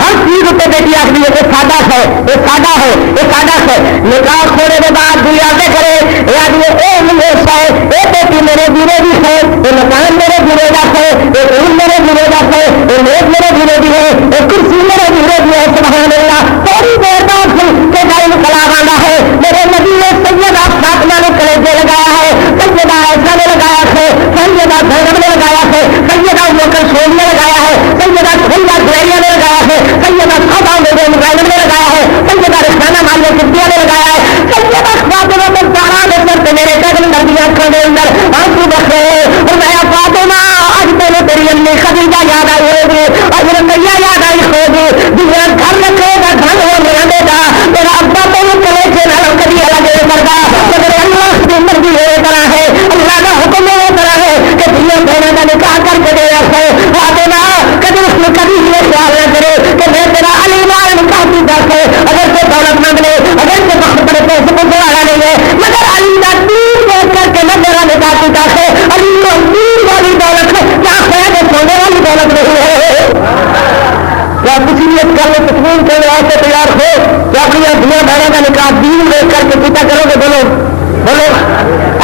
ہر چیز اتنے بیٹی آخری ہے یہ ساڈا ہے یہ ساڈا ہے یہ ساڈا ہے نکاح کھونے کے بعد دنیا سے کرے یہ بیٹی میرے بیوے بھی ہے یہ مکان میرے بیوے کا ہے یہ ٹول میرے بیوے کا ہے یہ میز میرے بیوے بھی ہے یہ کرسی میرے بیوے بھی ہے سبحان اللہ تھوڑی دیر بعد کہ ٹائم کلام آنا ہے میرے نبی نے سیدہ فاطمہ نے کلیجے لگایا ہے سیدہ عائشہ نے لگایا ہے سیدہ زینب نے لگایا ہے سیدہ ام کلثوم نے لگایا ہے سیدہ سہیلہ جویریہ نے لگایا ہے سیدہ سودا بیگم زینب نے لگایا ہے سیدہ رخسانہ مالیہ صدیقہ نے لگایا ہے سیدہ فاطمہ بنت زہرا نے سر پہ میرے پیغمبر کی آنکھوں کے اندر آنسو بخے اور میں فاطمہ آج پہلے تیری امی خدیجہ یاد آئی ہوگی اور رقیہ یاد آئی ہوگی دنیا گھر رکھے گا گھر ہو گیا بیٹا میرا ابا تو کلیجے نہ کبھی الگ نہیں کرتا مگر اللہ کی مرضی یہ طرح ہے اللہ کا حکم یہ طرح ہے کہ دنیا بہنوں کا نکاح کر کے دے رکھے فاطمہ کبھی اس میں کبھی یہ خیال نہ کرے کہ میں تیرا علی مال نکاح کی بات ہے اگر سے دولت مند نے اگر سے وقت بڑے پیسے کو والا نہیں ہے مگر علی کا دین دیکھ کر کے میں تیرا نکاح کی بات ہے علی کو دین والی دولت ہے کیا خیر ہے سونے والی دولت نہیں ہے کیا کسی بھی کل تسلیم کے واسطے تیار ہو کیا اپنی دنیا بہنوں کا نکاح دین دیکھ کر کے پیتا کرو گے بولو بولو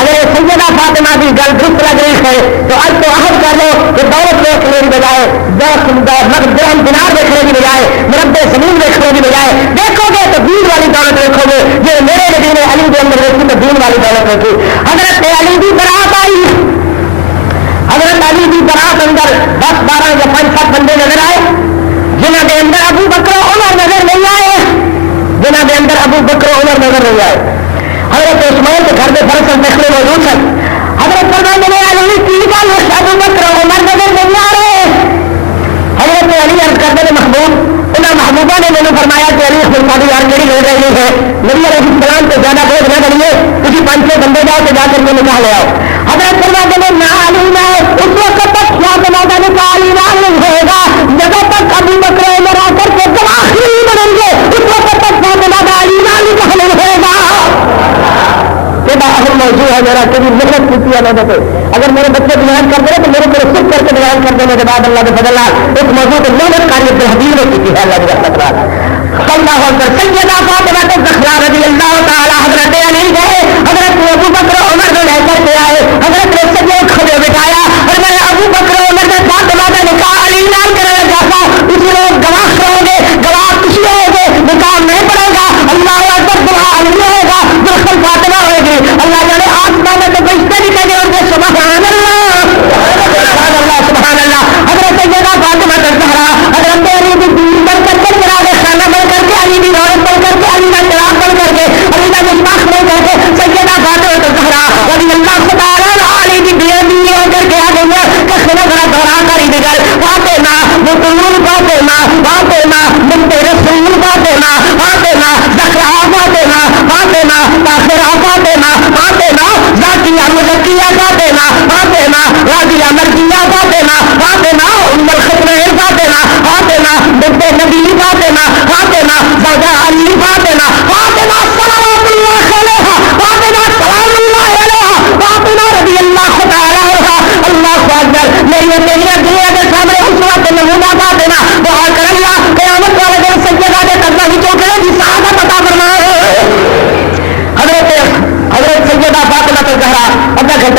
اگر یہ سیدہ فاطمہ کی گل درست لگ رہی ہے تو آج تو عہد کر لو کہ دولت دیکھنے کی بجائے درہم دینار دیکھنے کی بجائے مربع زمین دیکھنے کی بجائے دیکھو گے تو دین والی دولت دیکھو گے یہ میرے نبی نے علی کے اندر دیکھی تو دین والی دولت دیکھی حضرت علی کی برات آئی حضرت علی کی برات اندر 10 12 یا 5 7 بندے نظر آئے جنہ کے اندر ابو بکر عمر نظر نہیں آئے جنہ کے اندر ابو بکر عمر نظر نہیں آئے حضرت عثمان کے گھر میں فرسل دیکھنے موجود ہیں حضرت فرمانے میں علی کی گل ابو بکر عمر نظر نہیں آ رہے حضرت علی عرض کرتے ہیں محبوب انہیں محبوبہ نے مجھے فرمایا کہ علی خلفانی یار میری لڑ رہی ہے نبی علیہ السلام کو زیادہ بوجھ نہ کریے کسی 5 6 بندے جاؤ تو جا کر یہ نکاح لے آؤ حضرت فرماتے ہیں نہ علی میں اس وقت تک فاطمہ کا نکاح علی نہیں ہوگا جب تک ابو بکر عمر آ کر کے آخری بنیں گے اس وقت تک فاطمہ کا علی نکاح نہیں ہوگا موضوع ہے میرا کبھی محنت کی اگر میرے بچے بیان کر دیں تو میرے کو صرف کر کے بیان کر دینے کے بعد اللہ کے فضل اس موضوع کو محنت کاری تحریر میں کی ہے اللہ کی رحمت اللہ سیدہ فاطمہ الزہرا رضی اللہ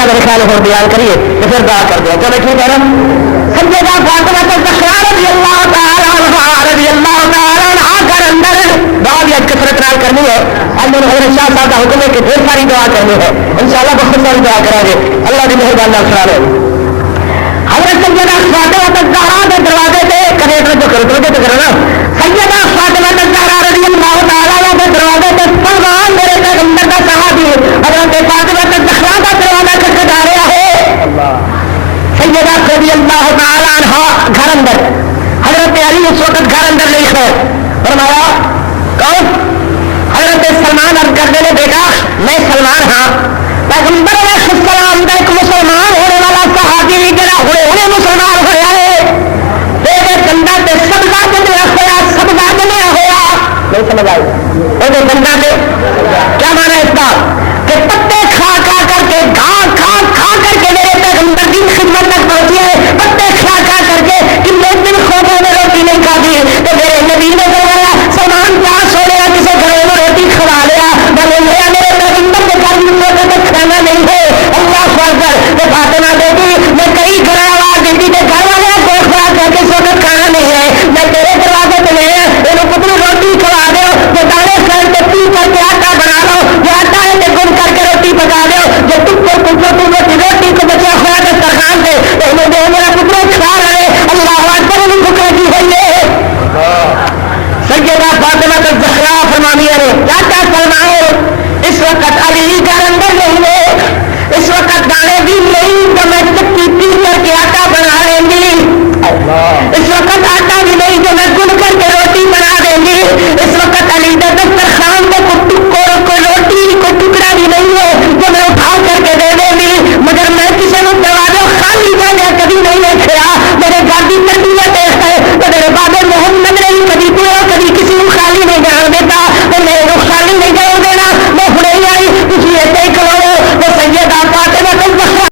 میرے خیال ہو بیان کریے تو پھر دعا کر دو. چلو ٹھیک ہے نا. سیدہ فاطمہ الزہرا رضی اللہ تعالی عنہا رضی اللہ تعالی عنہا گھر اندر دعا بھی آج کثرت نال کرنی ہے. آج میں نے شاہ صاحب کا حکم ہے کہ ڈھیر ساری دعا کرنی ہے. انشاءاللہ بہت ساری دعا کریں گے. اللہ کی مہربانی نال سنا لو. حضرت سیدہ فاطمہ الزہرا کے دروازے سے کنیکٹر جو کرو نا. سیدہ فاطمہ الزہرا رضی اللہ تعالی عنہا کے دروازے سے سلمان میرے پیغمبر کا صحابی حضرت فاطمہ الزہرا کا دروازہ کھٹکھٹا رہا ہے. سیدہ رضی اللہ تعالی عنہا گھر اندر, حضرت علی اس وقت گھر اندر نہیں ہے. فرمایا کون؟ حضرت سلمان عرض کر دینے بیٹا میں سلمان ہاں. پیغمبر علیہ السلام کا ایک مسلمان ہونے والا صحابی جڑا ہونے مسلمان ہوا ہے تیرے دندا تے سبزہ جمیا ہوا, سبزہ جمیا ہوا نہیں سمجھ آئی. وہ دندا تے کیا مانا اس کا کہ پتے کھا کھا کر کے گھاس کھا کھا کر کے میرے پیغمبر کی خدمت تک پہنچی ہے.